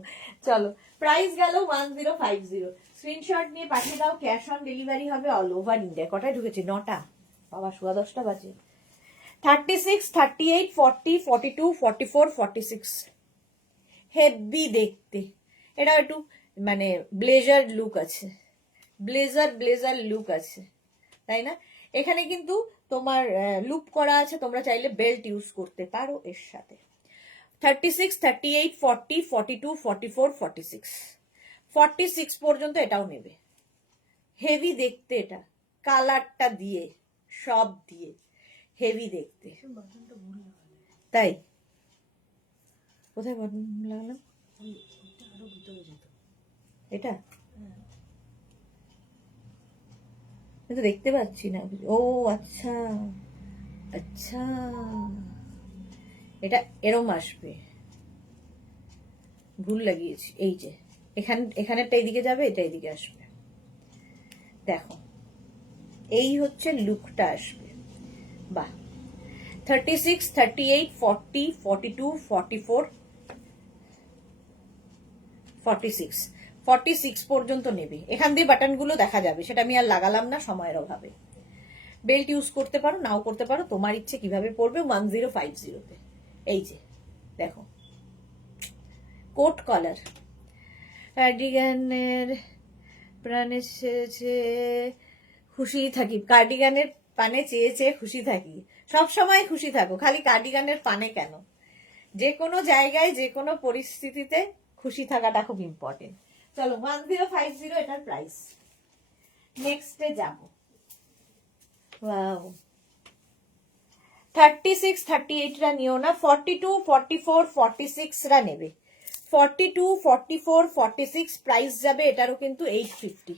চলো প্রাইস গেল 1050। স্ক্রিনশট নিয়ে পাঠিয়ে দাও, ক্যাশ অন ডেলিভারি হবে অল ওভার ইন্ডিয়া। কটায় ঢুকেছে? 9টা। বাবা 10:15 বাজে। 36, 38, 40, 42, 44, 46 হেভি দেখতে। এটা একটু মানে ব্লেজার লুক আছে, ব্লেজার লুক আছে, তাই না? এখানে কিন্তু তোমার লুপ করা আছে, তোমরা চাইলে বেল্ট ইউজ করতে পারো এর সাথে। 36, 38, 40, 42, 44, 46 46 পর্যন্ত এটাও নেবে। হেভি দেখতে, এটা কালারটা দিয়ে, সব দিয়ে হেভি দেখতে। তাই কোথায় বটন লাগালাম? এটা তো দেখতে পাচ্ছি না। ও আচ্ছা আচ্ছা, এটা এরম আসবে, ভুল লাগিয়েছি। এই যে এখানেরটা এইদিকে যাবে, এটা এইদিকে আসবে। দেখো এই হচ্ছে লুকটা আসবে। বাহ। 36, 38, 40, 42, 44, 46 46 পর্যন্ত নেবে। এখান দিয়ে বাটনগুলো দেখা যাবে, সেটা আমি আর লাগালাম না সময়ের অভাবে। বেল্ট ইউজ করতে পারো, নাও করতে পারো, তোমার ইচ্ছে কিভাবে পড়বে। 1050-তে এই যে দেখো, কোট কলার। কার্ডিগানের প্রাণে চেয়েছে খুশি থাকি, কার্ডিগানের পানে চেয়ে চেয়ে খুশি থাকি। সব সময় খুশি থাকো, খালি কার্ডিগানের পানে কেন? যে কোনো জায়গায় যে কোনো পরিস্থিতিতে খুশি থাকাটা খুব ইম্পর্টেন্ট। চলো 1050 এটার প্রাইস। নেক্সটে যাব। ওয়াও, 36, 38রা নিও না, 42, 44, 46রা নেবে। 42, 44, 46 প্রাইস যাবে এটারও কিন্তু 850।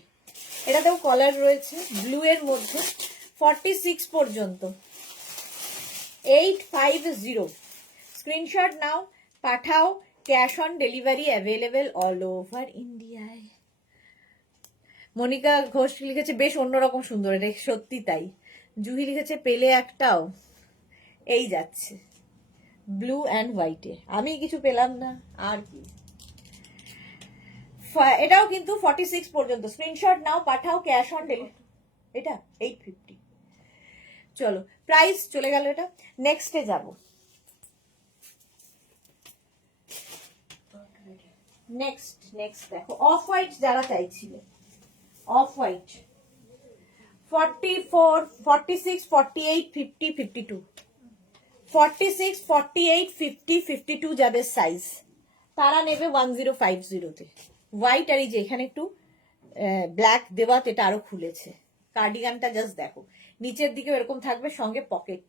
এটাতেও কলার রয়েছে ব্লু এর মধ্যে। 46 পর্যন্ত 850। স্ক্রিনশট নাও, পাঠাও। Cash on delivery available all over ইন্ডিয়ায়। মনিকা ঘোষ লিখেছে বেশ অন্যরকম সুন্দর, এটা সত্যি তাই। জুহি লিখেছে পেলে একটাও। এই যাচ্ছে ব্লু অ্যান্ড হোয়াইটে, আমি কিছু পেলাম না আর কি। এটাও কিন্তু 46 পর্যন্ত। স্ক্রিনশট নাও, পাঠাও। ক্যাশ অন ডেলিভারি, এটা 850। চলো প্রাইস চলে গেল এটা। নেক্সটে যাব। নেক্সট দেখো, অফ হোয়াইট যারা চাইছিলে, অফ হোয়াইট 44, 46, 48, 50, 52, 46, 48, 50, 52 যাদের সাইজ তারা নেবে 1050 তে। হোয়াইট আর এই যে এখানে একটু ব্ল্যাক দেওয়া, এটা আরো খুলেছে। কার্ডিগানটা জাস্ট দেখো, নিচের দিকে এরকম থাকবে, সঙ্গে পকেট,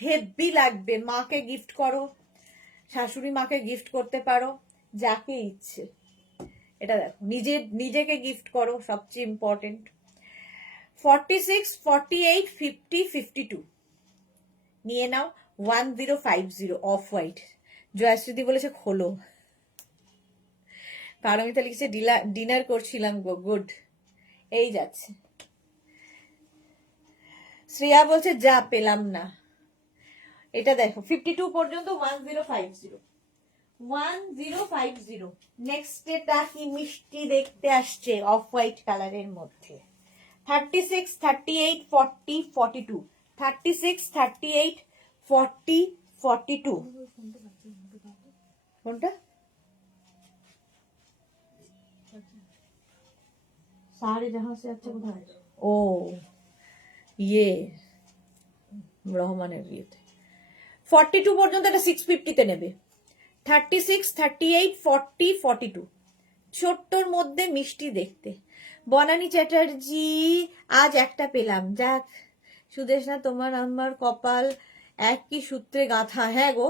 হেভি লাগবে। মাকে গিফট করো, শাশুড়ি মাকে গিফট করতে পারো, যাকে ইচ্ছে। এটা দেখো, নিজেকে গিফট করো, সবচেয়ে ইম্পর্টেন্ট। 46, 48, 50, 52 নিয়ে নাও 1050 অফ হোয়াইট। জয়াশ্রীদি বলেছে খোলো, পারমিতা লিখেছে ডিনার করছিলাম গো, গুড। এই যাচ্ছে। শ্রেয়া বলছে যা পেলাম না। এটা দেখো 52 পর্যন্ত 1050, 1050। নেক্সট এটা কি মিষ্টি দেখতে আসছে, অফ হোয়াইট কালারের মধ্যে। 36, 38, 40, 42, 36, 38, 40, 42। কোনটা? सारे जहां से अच्छा কোথায়? ও ইয়ে রহমানের বিয়েতে। 42 পর্যন্ত এটা 650 তে নেবে। 36, 38, 40, 42 ছোট্টর মধ্যে মিষ্টি দেখতে। বনানী চ্যাটার্জি আজ একটা পেলাম, যাক সুদেশনা তোমার আমার কপাল একই সূত্রে গাঁথা। হ্যাঁ গো,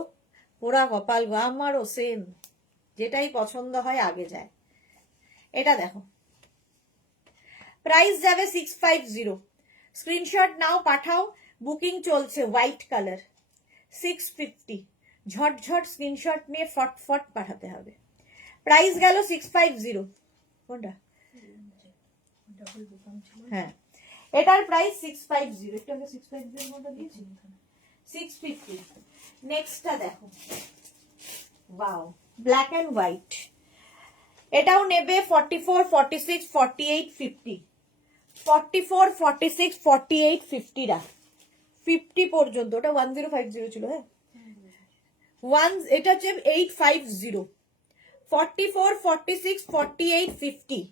পোড়া কপাল গো, আমারও সেম, যেটাই পছন্দ হয় আগে যায়। এটা দেখো, প্রাইস যাবে 650। স্ক্রিনশট নাও, পাঠাও, বুকিং চলছে। হোয়াইট কালার 650, ঝটঝট স্ক্রিনশট নিয়ে ফটফট পাঠাতে হবে। প্রাইস গেল 650। কোনটা? হ্যাঁ, এটার প্রাইস 650। একটু আগে 650 কোনটা দিয়েছি? 650। নেক্সটটা দেখো, ওয়াও, ব্ল্যাক এন্ড হোয়াইট। এটাও নেবে 44, 46, 48, 50, 44, 46, 48, 50 রা 50 পর্যন্ত। ওটা 1050 ছিল। হ্যাঁ, এটা হচ্ছে 850, 44, 46, 48, 50।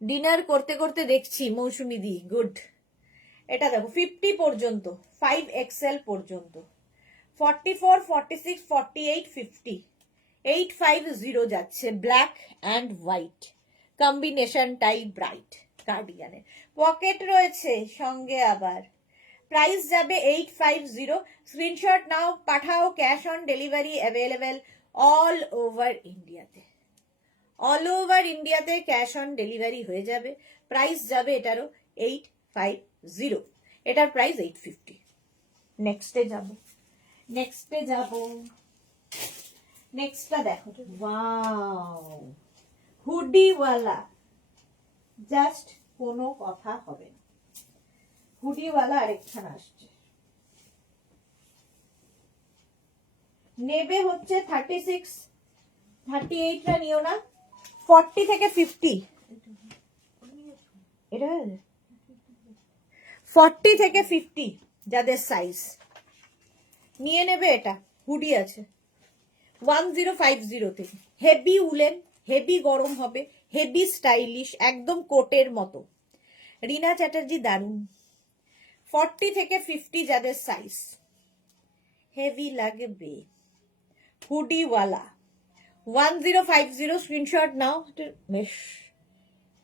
ডিনার করতে করতে দেখছি মৌসুমি দি, গুড। এটা দেখো 50 পর্যন্ত, 5XL পর্যন্ত, 44, 46, 48, 50, 850 যাচ্ছে। ব্ল্যাক অ্যান্ড হোয়াইট কম্বিনেশনটাই ব্রাইট কার্ডিগানে। পকেট রয়েছে সঙ্গে আবার। প্রাইস যাবে 850। স্ক্রিনশট নাও, পাঠাও, cash on delivery available all over ইন্ডিয়াতে। অল ওভার ইন্ডিয়াতে ক্যাশ অন ডেলিভারি হয়ে যাবে। প্রাইস যাবে এটারও 850। এটার প্রাইস 850। নেক্সটে যাব, নেক্সটটা দেখো, ওয়াও, হুডিওয়ালা, জাস্ট কোনো কথা হবে না। হুডিওয়ালা আরেকখানা আসছে, নেবে হচ্ছে 36, 38 টা নিও না, 40 থেকে 50। এটা 40 থেকে 50 যাদের সাইজ নিয়ে নেবে। এটা হুডি আছে 1050 থেকে। হেভি উলেন, হেভি গরম হবে, হেভি স্টাইলিশ, একদম কোটের মতো। রিনা চ্যাটার্জি দারুন। 40 থেকে 50 যাদের সাইজ, হেভি লাগবে, হুডিওয়ালা 1050। স্ক্রিনশট নাও, বেশ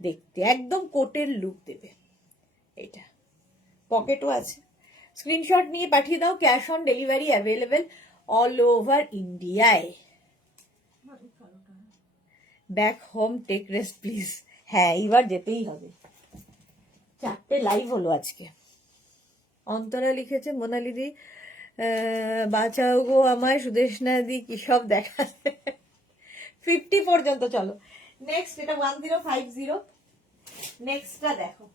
দেখতে একদম কোটের লুক দেবে। এটা পকেটও আছে। স্ক্রিনশট নিয়ে পাঠিয়ে দাও, cash on delivery available all over ইন্ডিয়ায়। Back home take rest please. হ্যাঁ, এইবার যেতেই হবে। 4টে লাইভ হলো আজকে। অন্তরা লিখেছে মোনালিদি বাঁচাও গো আমায়, সুদেশনা দি কি সব দেখাচ্ছে। 50 পর্যন্ত চলো। নেক্সট, এটা 1050। নেক্সটটা দেখো,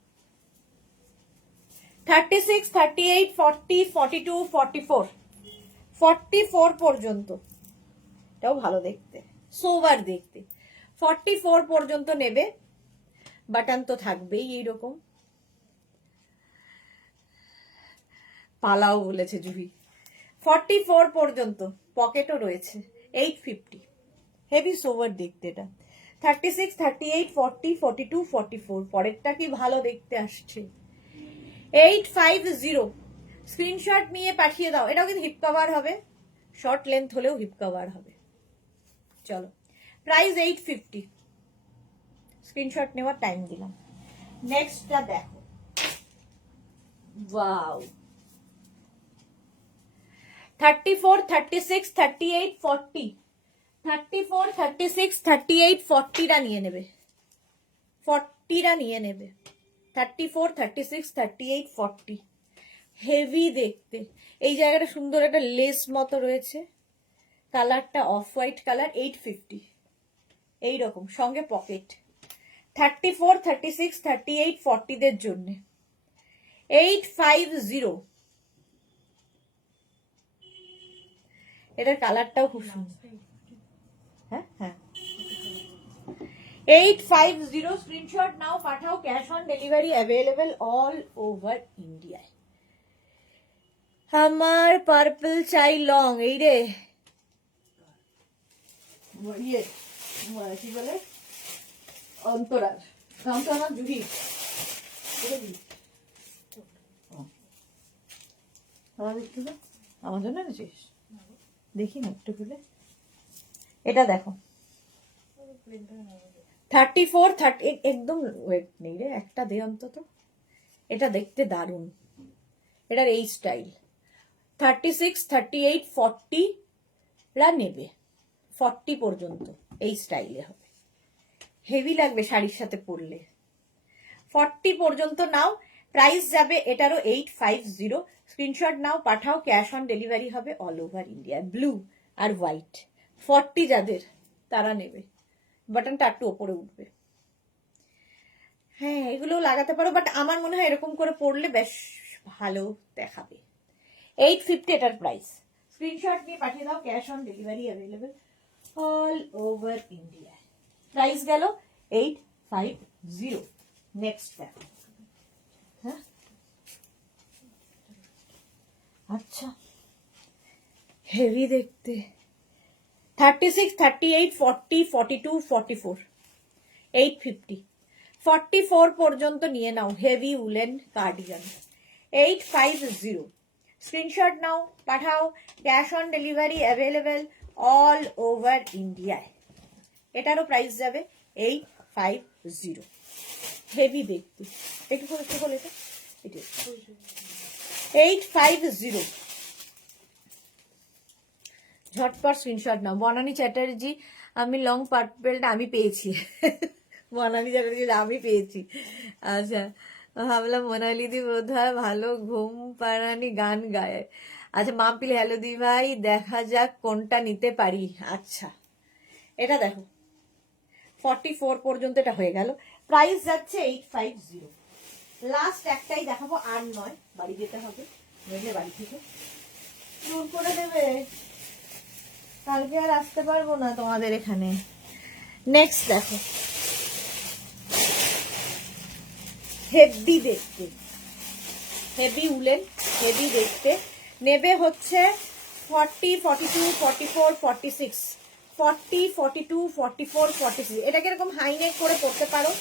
36, 38, 40, 42, 44, 44 পর্যন্ত। এটাও ভালো দেখতে, সোবার দেখতে। 44 পর্যন্ত নেবে। বাটন তো থাকবেই এইরকম। পালাও বলেছে জুহি। 44 পর্যন্ত, পকেটও রয়েছে 850। হেভি সোভার দেখতে এটা। 36, 38, 40, 42, 44, পরেরটা কি ভালো দেখতে আসছে। 850, স্ক্রিনশট নিয়ে পাঠিয়ে দাও। এটাও কিন্তু হিপ কভার হবে, শর্ট লেন্থ হলেও হিপ কভার হবে। চলো, প্রাইস 850, স্ক্রিনশট নেওয়ার টাইম দিলাম। নেক্সটটা দেখো, ওয়াও, 34, 36, 38, 40, 34, 36, 38, 40টা নিয়ে নেবে, 40টা নিয়ে নেবে। 34, 36, 38, 40, হেভি দেখতে। এই জায়গাটা সুন্দর একটা লেস মতো রয়েছে, কালারটা অফ হোয়াইট কালার। 850, এইরকম, সঙ্গে পকেট। 34, 36, 38, 40 দের জন্য 850। এটার কালারটাও খুব সুন্দর। হ্যাঁ হ্যাঁ, 850, স্ক্রিনশট নাও, পাঠাও। Cash on delivery available all over ইন্ডিয়ায়। আমার পার্পল চাই লং, এই রে ইয়ে কি বলে, অন্তরার, নামটা আমার জুহি। আমার জন্য এনেছিস? দেখি না একটু খুলে। এটা দেখো, 34, 30, একদম ওয়েট নেই রে, একটা দে অন্তত। এটা দেখতে দারুণ, এটার এই স্টাইল। 36, 38, 40 রা নেবে, 40 পর্যন্ত এই স্টাইলে হবে, হেভি লাগবে শাড়ির সাথে পরলে। 40 পর্যন্ত নাও, প্রাইস যাবে এটারও 850। স্ক্রিনশট নাও, পাঠাও। ক্যাশ অন ডেলিভারি হবে অল ওভার ইন্ডিয়া। ব্লু আর হোয়াইট, 40 যাদের তারা নেবে। বাটনটা একটু ওপরে উঠবে। হ্যাঁ, এগুলো লাগাতে পারো, বাট আমার মনে হয় এরকম করে পরলে বেশ ভালো দেখাবে। 850 এটার প্রাইস। স্ক্রিনশট নিয়ে পাঠিয়ে দাও, cash on delivery available all over India. Price গেল 850। নেক্সট দেখো। হ্যাঁ, আচ্ছা, হেভি দেখতে। 36, 38, 40, 42, 44, 850। 44 পর্যন্ত নিয়ে নাও, হেভি উলেন কার্ডিগান। 850, স্ক্রিনশট নাও, পাঠাও। Cash on delivery available all over ইন্ডিয়ায়। এটারও প্রাইস যাবে 850, হেভি দেখতে। একটু খোল এটা, 850। ঝটপট স্ক্রিনশট নাও। বনানী চ্যাটার্জি, আমি লং পার্পেলটা আমি পেয়েছি। বনানী চ্যাটার্জি আমি পেয়েছি। আচ্ছা, ভাবলাম মোনালিদি বোধ হয় ভালো ঘুম পাড়ানি গান গায়। আচ্ছা, মাম্পিল, হ্যালো দি ভাই, দেখা যাক কোনটা নিতে পারি। আচ্ছা, এটা দেখো, 44 পর্যন্ত এটা হয়ে গেল। প্রাইস যাচ্ছে 850। লাস্ট একটাই দেখাবো, আর নয়, বাড়ি যেতে হবে, নইলে বাড়ি থেকে চুর করে দেবে, কালকে আর আসতে পারবো না তোমাদের এখানে। নেক্সট দেখো, হেভি দেখতে, হেভি উলেন, হেভি দেখতে। নেবে হচ্ছে 40, 42, 44, 46, 40, 42, 44, 46। এটাকে এরকম হাইনেক করে পরতে পারো,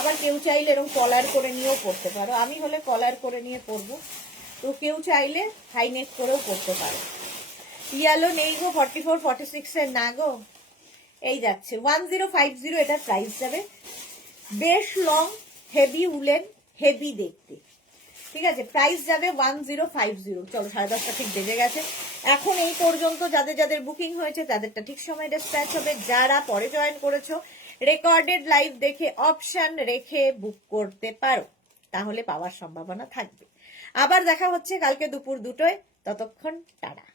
আবার কেউ চাইলে এরকম কলার করে নিয়েও পরতে পারো। আমি হলে কলার করে নিয়ে পরবো, তো কেউ চাইলে হাইনেক করেও পরতে পারো। ইয়ালো নেই গো, 44, 46 এর না গো, এই যাচ্ছে 1050। এটার প্রাইস যাবে, বেশ লং, হেভি উলেন, হেভি দেখতে। ঠিক আছে, প্রাইস যাবে 1050। চলো, 10:30 ঠিক বেজে গেছে। এখন এই পর্যন্ত যাদের যাদের বুকিং হয়েছে তাদেরটা ঠিক সময় ডিসপ্যাচ হবে। যারা পরে জয়েন করেছো, রেকর্ডেড লাইভ দেখে অপশন রেখে বুক করতে পারো, তাহলে পাওয়ার সম্ভাবনা থাকবে। আবার দেখা হচ্ছে কালকে দুপুর 2টায়। ততক্ষণ টাটা।